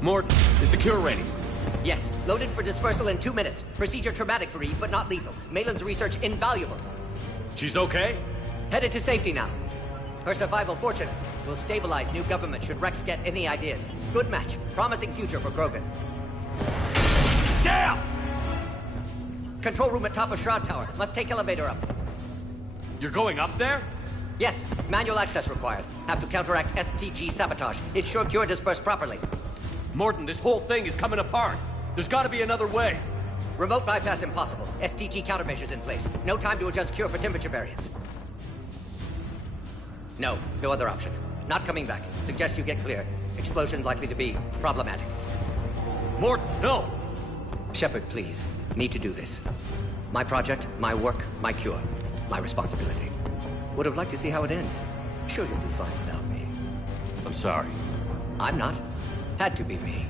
Mort, is the cure ready? Yes, loaded for dispersal in 2 minutes. Procedure traumatic for Eve, but not lethal. Malin's research invaluable. She's okay? Headed to safety now. Her survival fortunate. Will stabilize new government should Rex get any ideas. Good match. Promising future for Krogan. Damn! Control room at top of Shroud Tower. Must take elevator up. You're going up there? Yes, manual access required. Have to counteract STG sabotage. Ensure cure dispersed properly. Morton, this whole thing is coming apart. There's gotta be another way. Remote bypass impossible. STG countermeasures in place. No time to adjust cure for temperature variance. No other option. Not coming back. Suggest you get clear. Explosion likely to be problematic. Morton, no! Shepard, please. Need to do this. My project, my work, my cure. My responsibility. Would have liked to see how it ends. Sure you'll do fine without me. I'm sorry. I'm not. Had to be me.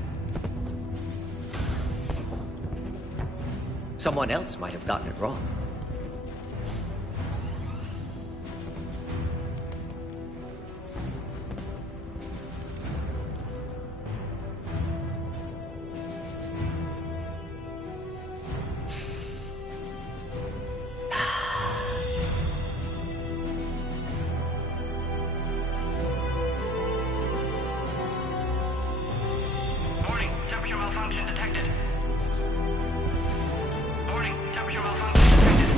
Someone else might have gotten it wrong. Warning, temperature malfunction detected. Warning, temperature malfunction detected.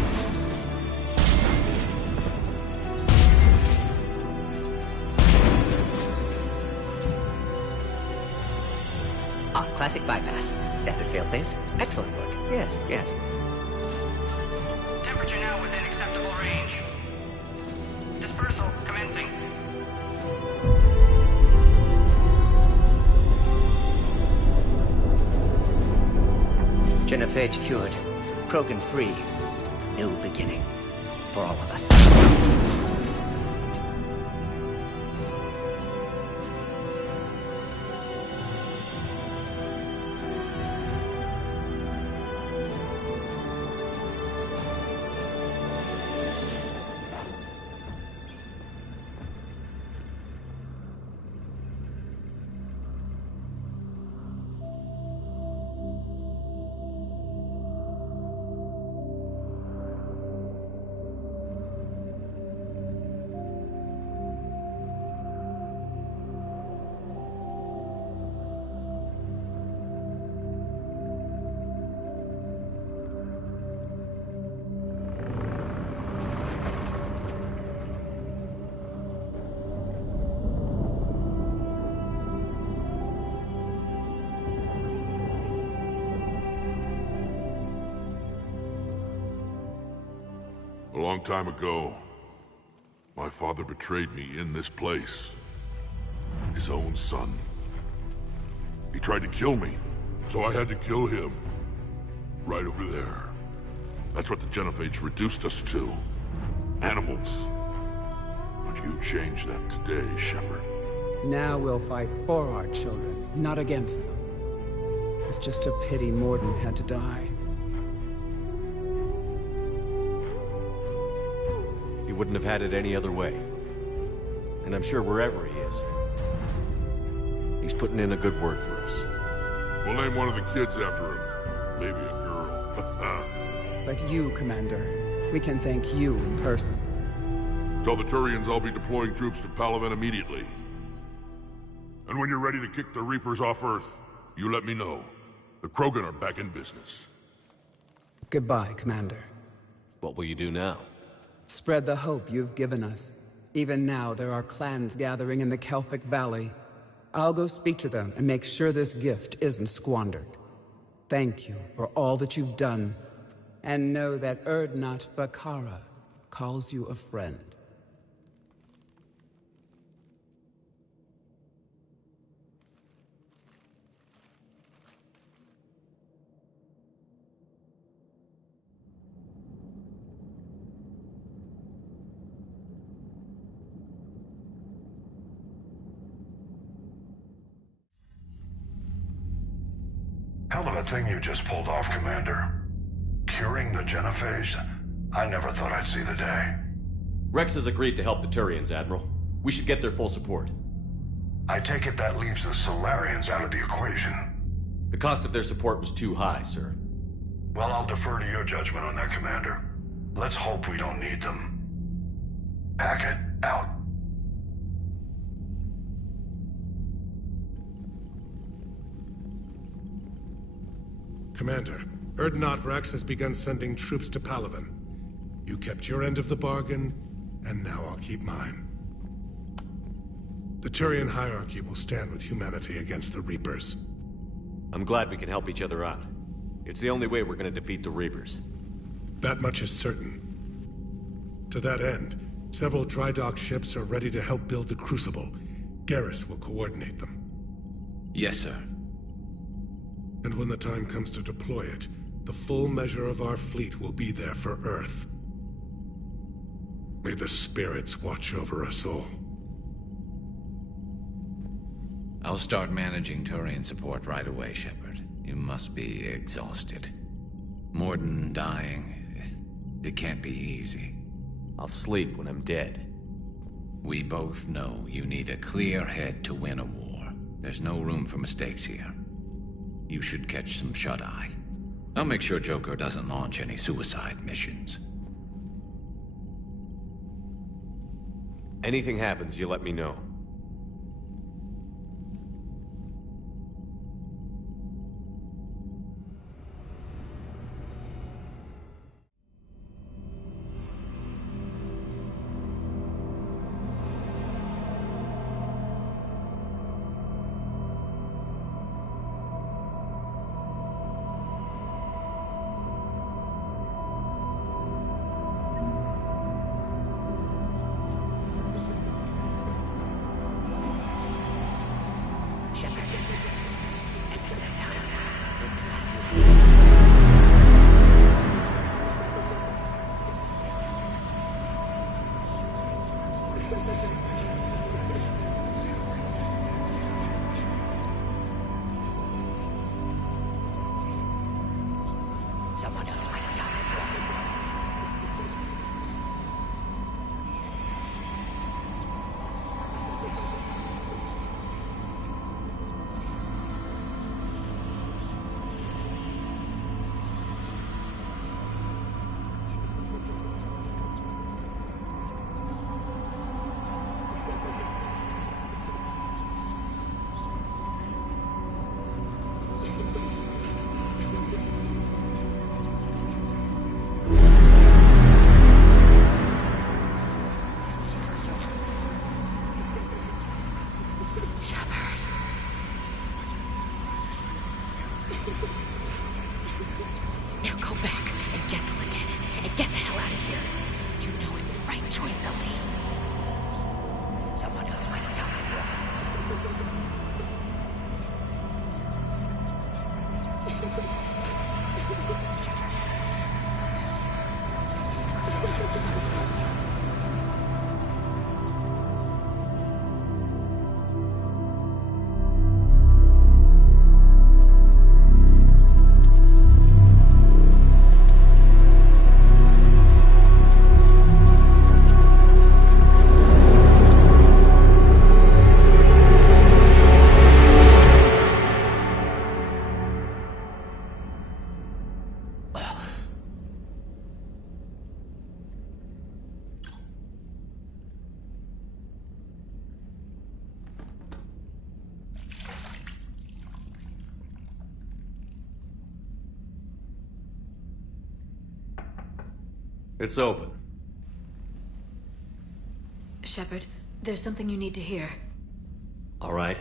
Ah, classic bypass. Standard failsafes. Excellent work. Yes, yes. Temperature now within acceptable range. Dispersal commencing. Genophage cured. Krogan free. New beginning. For all of us. long time ago, my father betrayed me in this place. His own son. He tried to kill me, so I had to kill him. Right over there. That's what the Genophage reduced us to. Animals. But you changed that today, Shepard. Now we'll fight for our children, not against them. It's just a pity Mordin had to die. He wouldn't have had it any other way. And I'm sure wherever he is, he's putting in a good word for us. We'll name one of the kids after him. Maybe a girl. But you, Commander, we can thank you in person. Tell the Turians I'll be deploying troops to Palaven immediately. And when you're ready to kick the Reapers off Earth, you let me know. The Krogan are back in business. Goodbye, Commander. What will you do now? Spread the hope you've given us. Even now, there are clans gathering in the Kelphic Valley. I'll go speak to them and make sure this gift isn't squandered. Thank you for all that you've done. And know that Urdnot Bakara calls you a friend. Hell of a thing you just pulled off, Commander. Curing the Genophage? I never thought I'd see the day. Rex has agreed to help the Turians, Admiral. We should get their full support. I take it that leaves the Solarians out of the equation. The cost of their support was too high, sir. Well, I'll defer to your judgment on that, Commander. Let's hope we don't need them. Hackett, out. Commander, Urdnot Rex has begun sending troops to Palaven. You kept your end of the bargain, and now I'll keep mine. The Turian hierarchy will stand with humanity against the Reapers. I'm glad we can help each other out. It's the only way we're gonna defeat the Reapers. That much is certain. To that end, several dry dock ships are ready to help build the Crucible. Garrus will coordinate them. Yes, sir. And when the time comes to deploy it, the full measure of our fleet will be there for Earth. May the spirits watch over us all. I'll start managing Turian support right away, Shepard. You must be exhausted. Mordin dying, it can't be easy. I'll sleep when I'm dead. We both know you need a clear head to win a war. There's no room for mistakes here. You should catch some shut-eye. I'll make sure Joker doesn't launch any suicide missions. Anything happens, you let me know. Someone else might have done it wrong. Now go back and get the lieutenant and get the hell out of here. choice, LT. Someone else might have gotten it wrong. It's open. Shepard, there's something you need to hear. All right.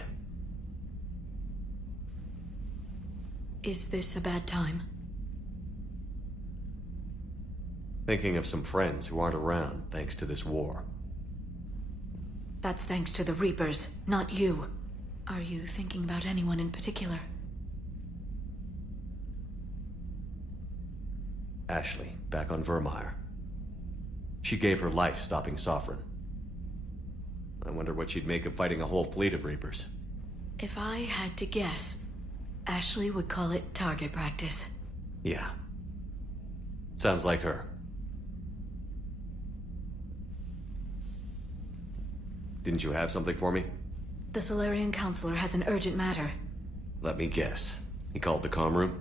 Is this a bad time? Thinking of some friends who aren't around thanks to this war. That's thanks to the Reapers, not you. Are you thinking about anyone in particular? Ashley, back on Vermeer. She gave her life stopping Sovereign. I wonder what she'd make of fighting a whole fleet of Reapers. If I had to guess, Ashley would call it target practice. Yeah. Sounds like her. Didn't you have something for me? The Solarian Counselor has an urgent matter. Let me guess. He called the comm room?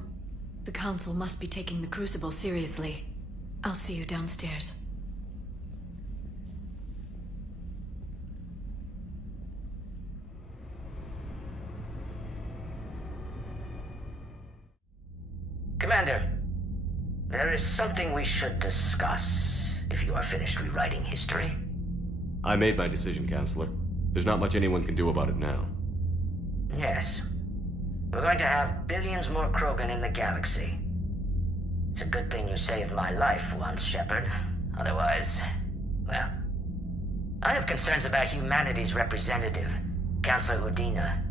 The Council must be taking the Crucible seriously. I'll see you downstairs. Commander, there is something we should discuss, if you are finished rewriting history. I made my decision, Counselor. There's not much anyone can do about it now. Yes. We're going to have billions more Krogan in the galaxy. It's a good thing you saved my life once, Shepard. Otherwise, well... I have concerns about humanity's representative, Councilor Udina.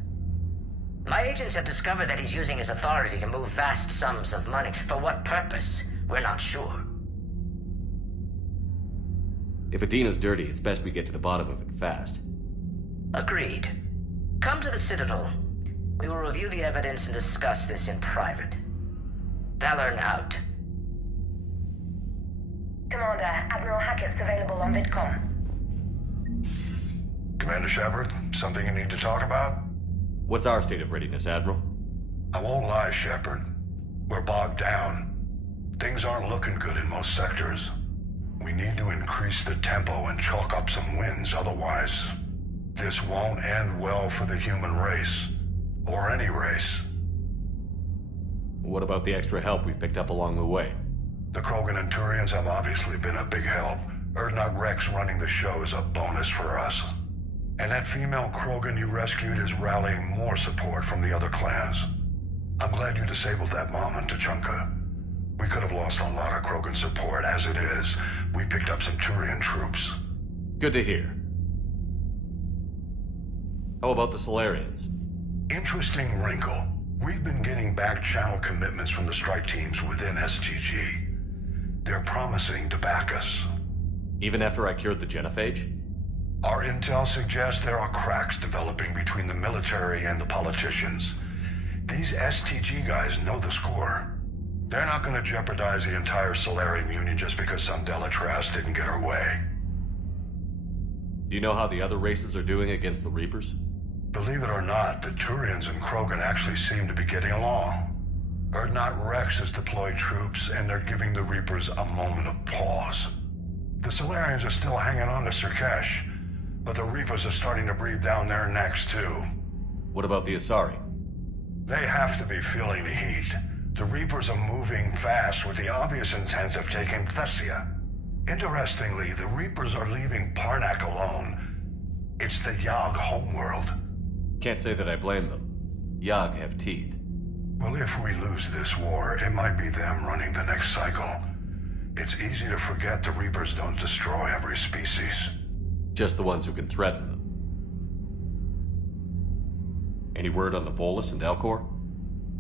My agents have discovered that he's using his authority to move vast sums of money. For what purpose? We're not sure. If Adina's dirty, it's best we get to the bottom of it fast. Agreed. Come to the Citadel. We will review the evidence and discuss this in private. Valorn out. Commander, Admiral Hackett's available on VidCom. Commander Shepard, something you need to talk about? What's our state of readiness, Admiral? I won't lie, Shepard. We're bogged down. Things aren't looking good in most sectors. We need to increase the tempo and chalk up some wins, otherwise this won't end well for the human race. Or any race. What about the extra help we've picked up along the way? The Krogan and Turians have obviously been a big help. Urdnot Rex running the show is a bonus for us. And that female Krogan you rescued is rallying more support from the other clans. I'm glad you disabled that mom in Tuchanka. We could have lost a lot of Krogan support. As it is, we picked up some Turian troops. Good to hear. How about the Solarians? Interesting wrinkle. We've been getting back-channel commitments from the strike teams within STG. They're promising to back us. Even after I cured the genophage? Our intel suggests there are cracks developing between the military and the politicians. These STG guys know the score. They're not going to jeopardize the entire Solarian Union just because some Delatraz didn't get her way. Do you know how the other races are doing against the Reapers? Believe it or not, the Turians and Krogan actually seem to be getting along. Urdnot Rex has deployed troops, and they're giving the Reapers a moment of pause. The Solarians are still hanging on to Surkesh, but the Reapers are starting to breathe down their necks, too. What about the Asari? They have to be feeling the heat. The Reapers are moving fast with the obvious intent of taking Thessia. Interestingly, the Reapers are leaving Parnak alone. It's the Yogg homeworld. Can't say that I blame them. Yogg have teeth. Well, if we lose this war, it might be them running the next cycle. It's easy to forget the Reapers don't destroy every species. Just the ones who can threaten them. Any word on the Volus and Elcor?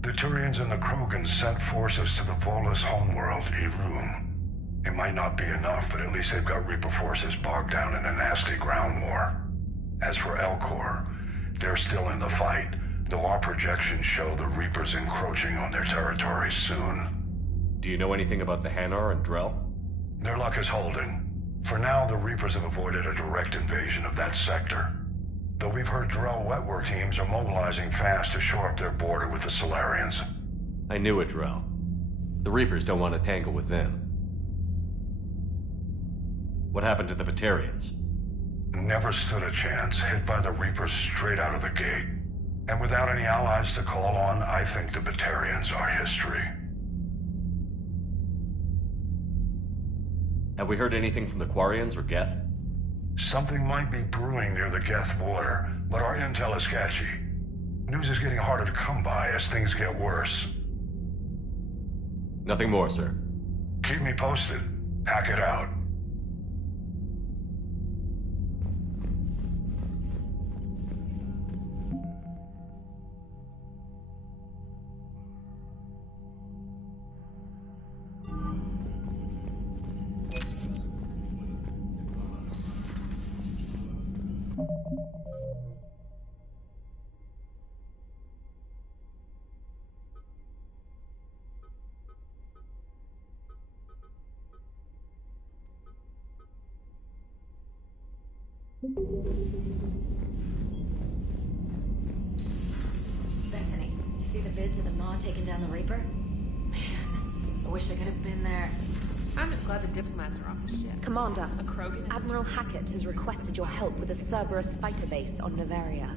The Turians and the Krogans sent forces to the Volus homeworld, Irun. It might not be enough, but at least they've got Reaper forces bogged down in a nasty ground war. As for Elcor, they're still in the fight, though our projections show the Reapers encroaching on their territory soon. Do you know anything about the Hanar and Drell? Their luck is holding. For now, the Reapers have avoided a direct invasion of that sector. Though we've heard Drell Wetwork teams are mobilizing fast to shore up their border with the Solarians. I knew it, Drell. The Reapers don't want to tangle with them. What happened to the Batarians? Never stood a chance, hit by the Reapers straight out of the gate. And without any allies to call on, I think the Batarians are history. Have we heard anything from the Quarians or Geth? Something might be brewing near the Geth border, but our intel is sketchy. News is getting harder to come by as things get worse. Nothing more, sir. Keep me posted. Hack it out. Bethany, you see the vids of the Maw taking down the Reaper? Man, I wish I could have been there. I'm just glad the diplomats are off the ship. Commander, A Krogan? Admiral Hackett has requested your help with a Cerberus fighter base on Noveria.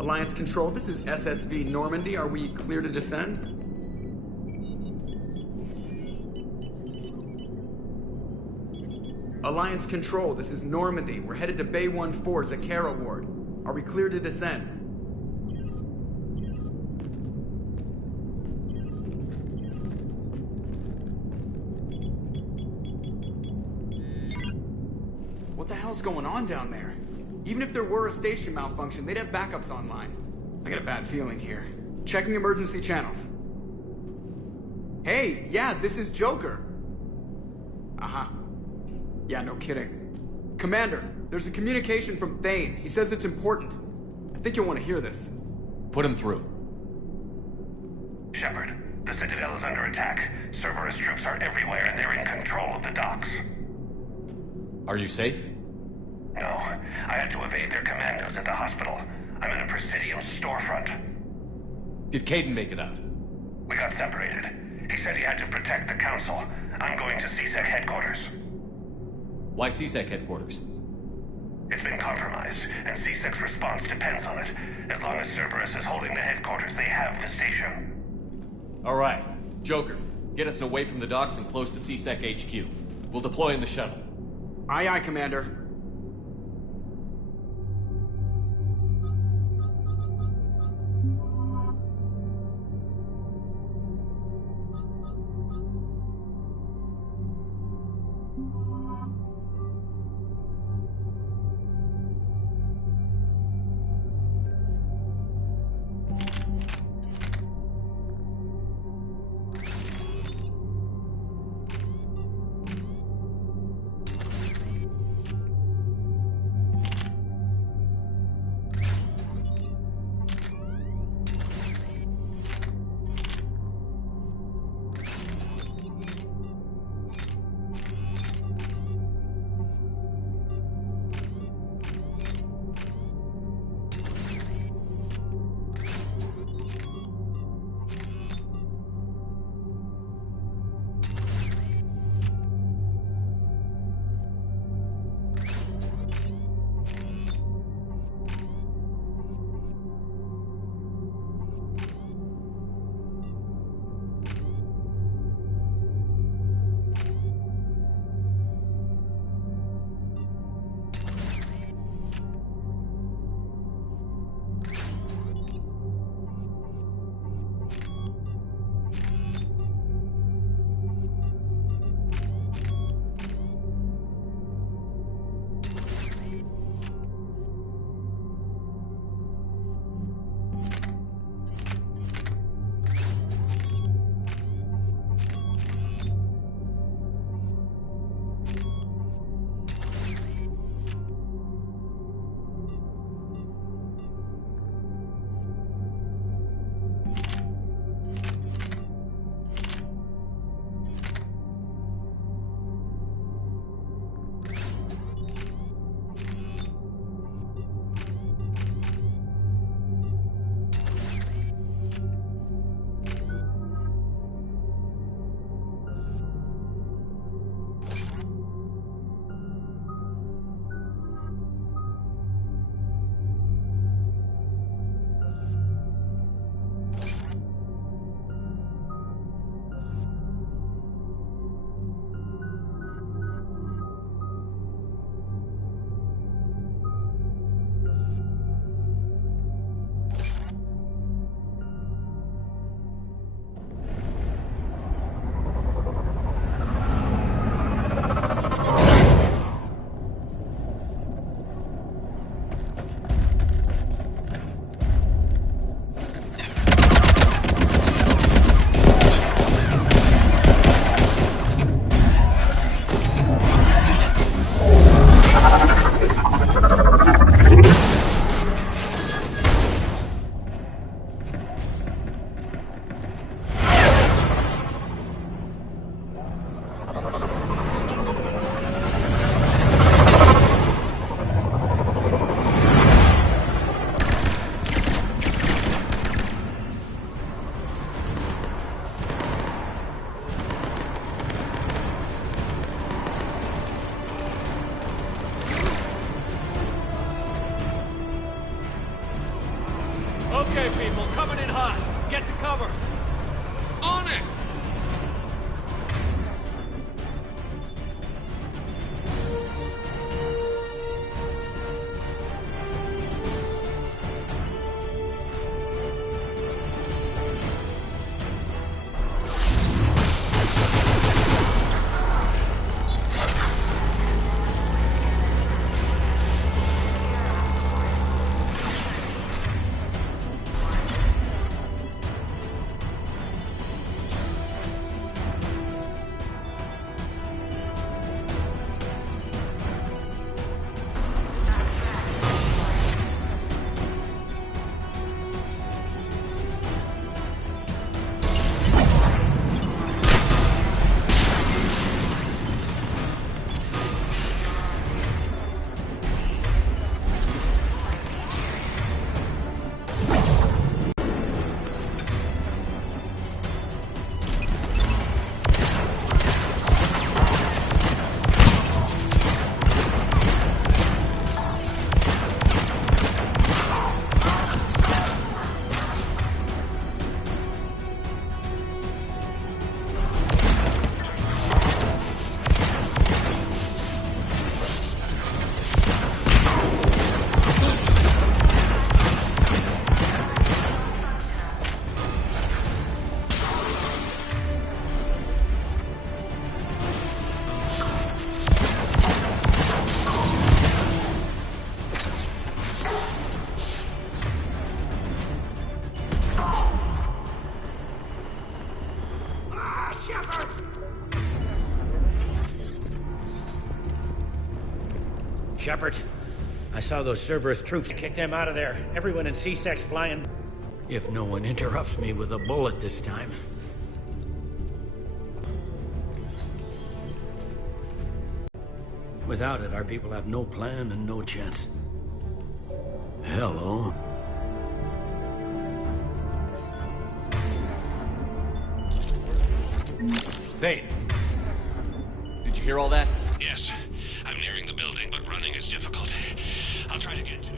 Alliance Control, this is SSV Normandy. Are we clear to descend? Alliance Control, this is Normandy. We're headed to Bay 1-4, Zakara Ward. Are we clear to descend? What the hell's going on down there? Even if there were a station malfunction, they'd have backups online. I got a bad feeling here. Checking emergency channels. Hey, yeah, this is Joker. Uh-huh. Yeah, no kidding. Commander, there's a communication from Thane. He says it's important. I think you'll want to hear this. Put him through. Shepard, the Citadel is under attack. Cerberus troops are everywhere and they're in control of the docks. Are you safe? No, I had to evade their commandos at the hospital. I'm in a Presidium storefront. Did Kaidan make it out? We got separated. He said he had to protect the Council. I'm going to CSEC headquarters. Why CSEC headquarters? It's been compromised, and CSEC's response depends on it. As long as Cerberus is holding the headquarters, they have the station. All right. Joker, get us away from the docks and close to CSEC HQ. We'll deploy in the shuttle. Aye, aye, Commander. cover! On it! Shepard, I saw those Cerberus troops. Kick them out of there. Everyone in C-Sec's flying. If no one interrupts me with a bullet this time. Without it, our people have no plan and no chance. Hello. Thane! Did you hear all that? Yes. I'm nearing the building, but running is difficult. I'll try to get to.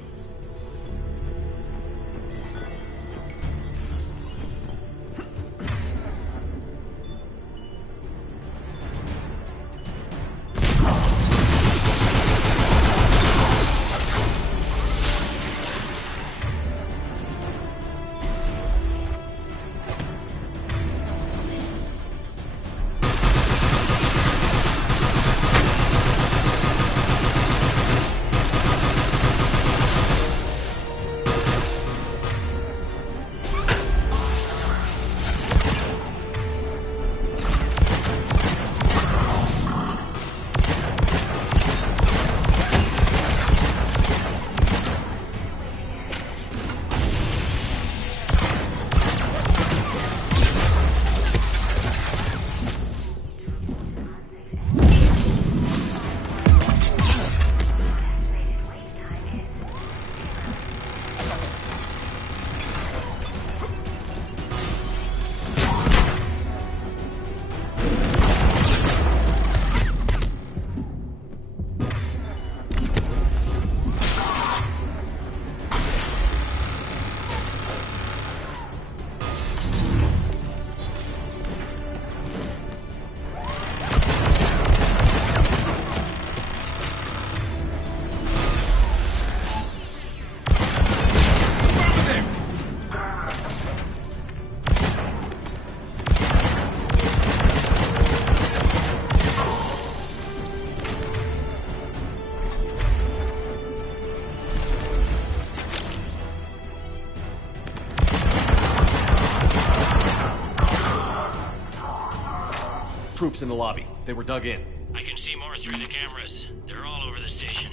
Troops in the lobby. They were dug in. I can see more through the cameras. They're all over the station.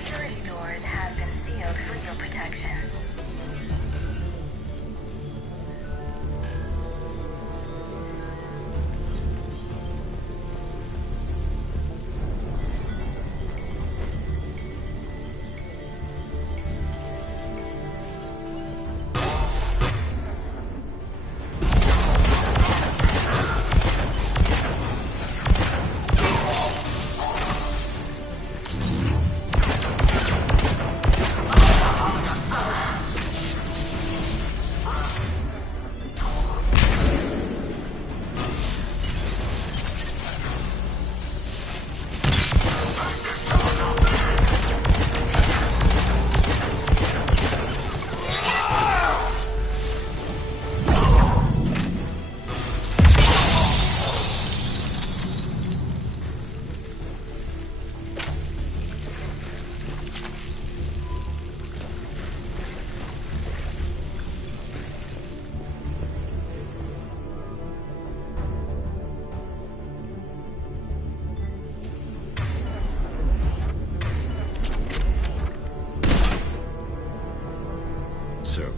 Security doors have been sealed for your protection.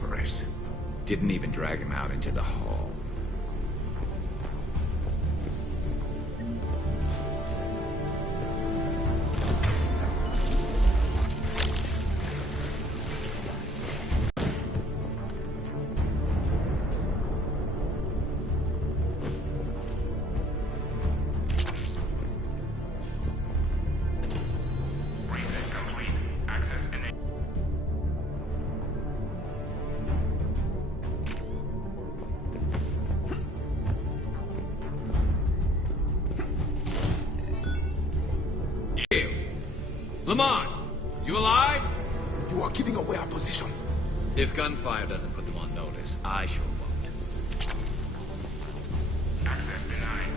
Cerberus. Didn't even drag him out into the hall. Lamont! You alive? You are keeping away our position. If gunfire doesn't put them on notice, I sure won't. Access denied.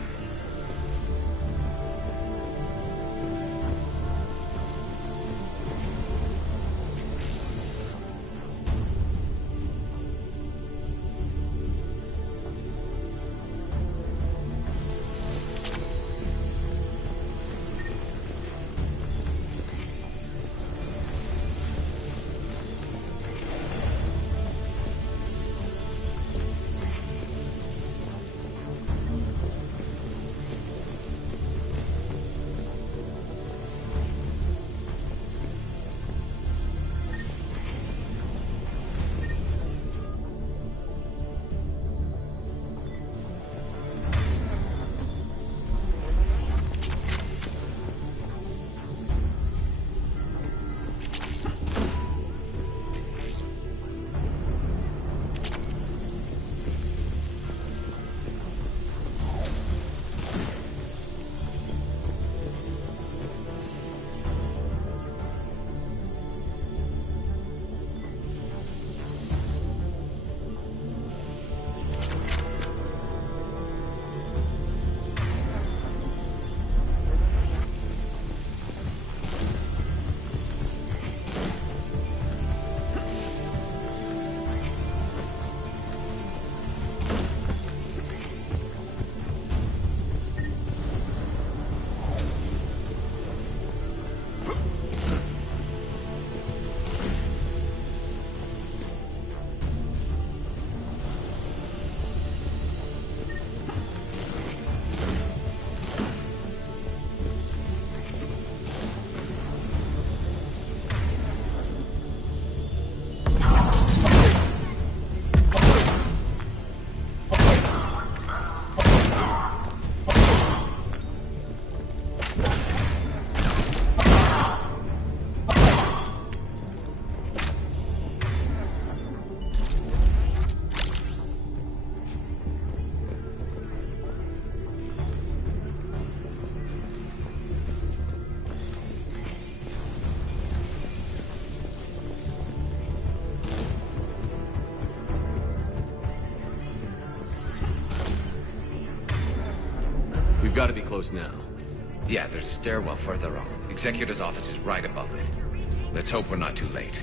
We've got to be close now. Yeah, there's a stairwell further on. Executor's office is right above it. Let's hope we're not too late.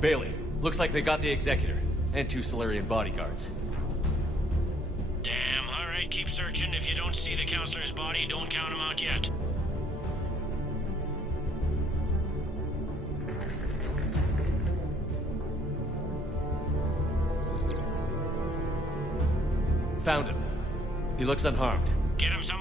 Bailey, looks like they got the Executor, and 2 Solarian bodyguards. Damn, alright, keep searching. If you don't see the counselor's body, don't count him out yet. Found him. He looks unharmed. Get him some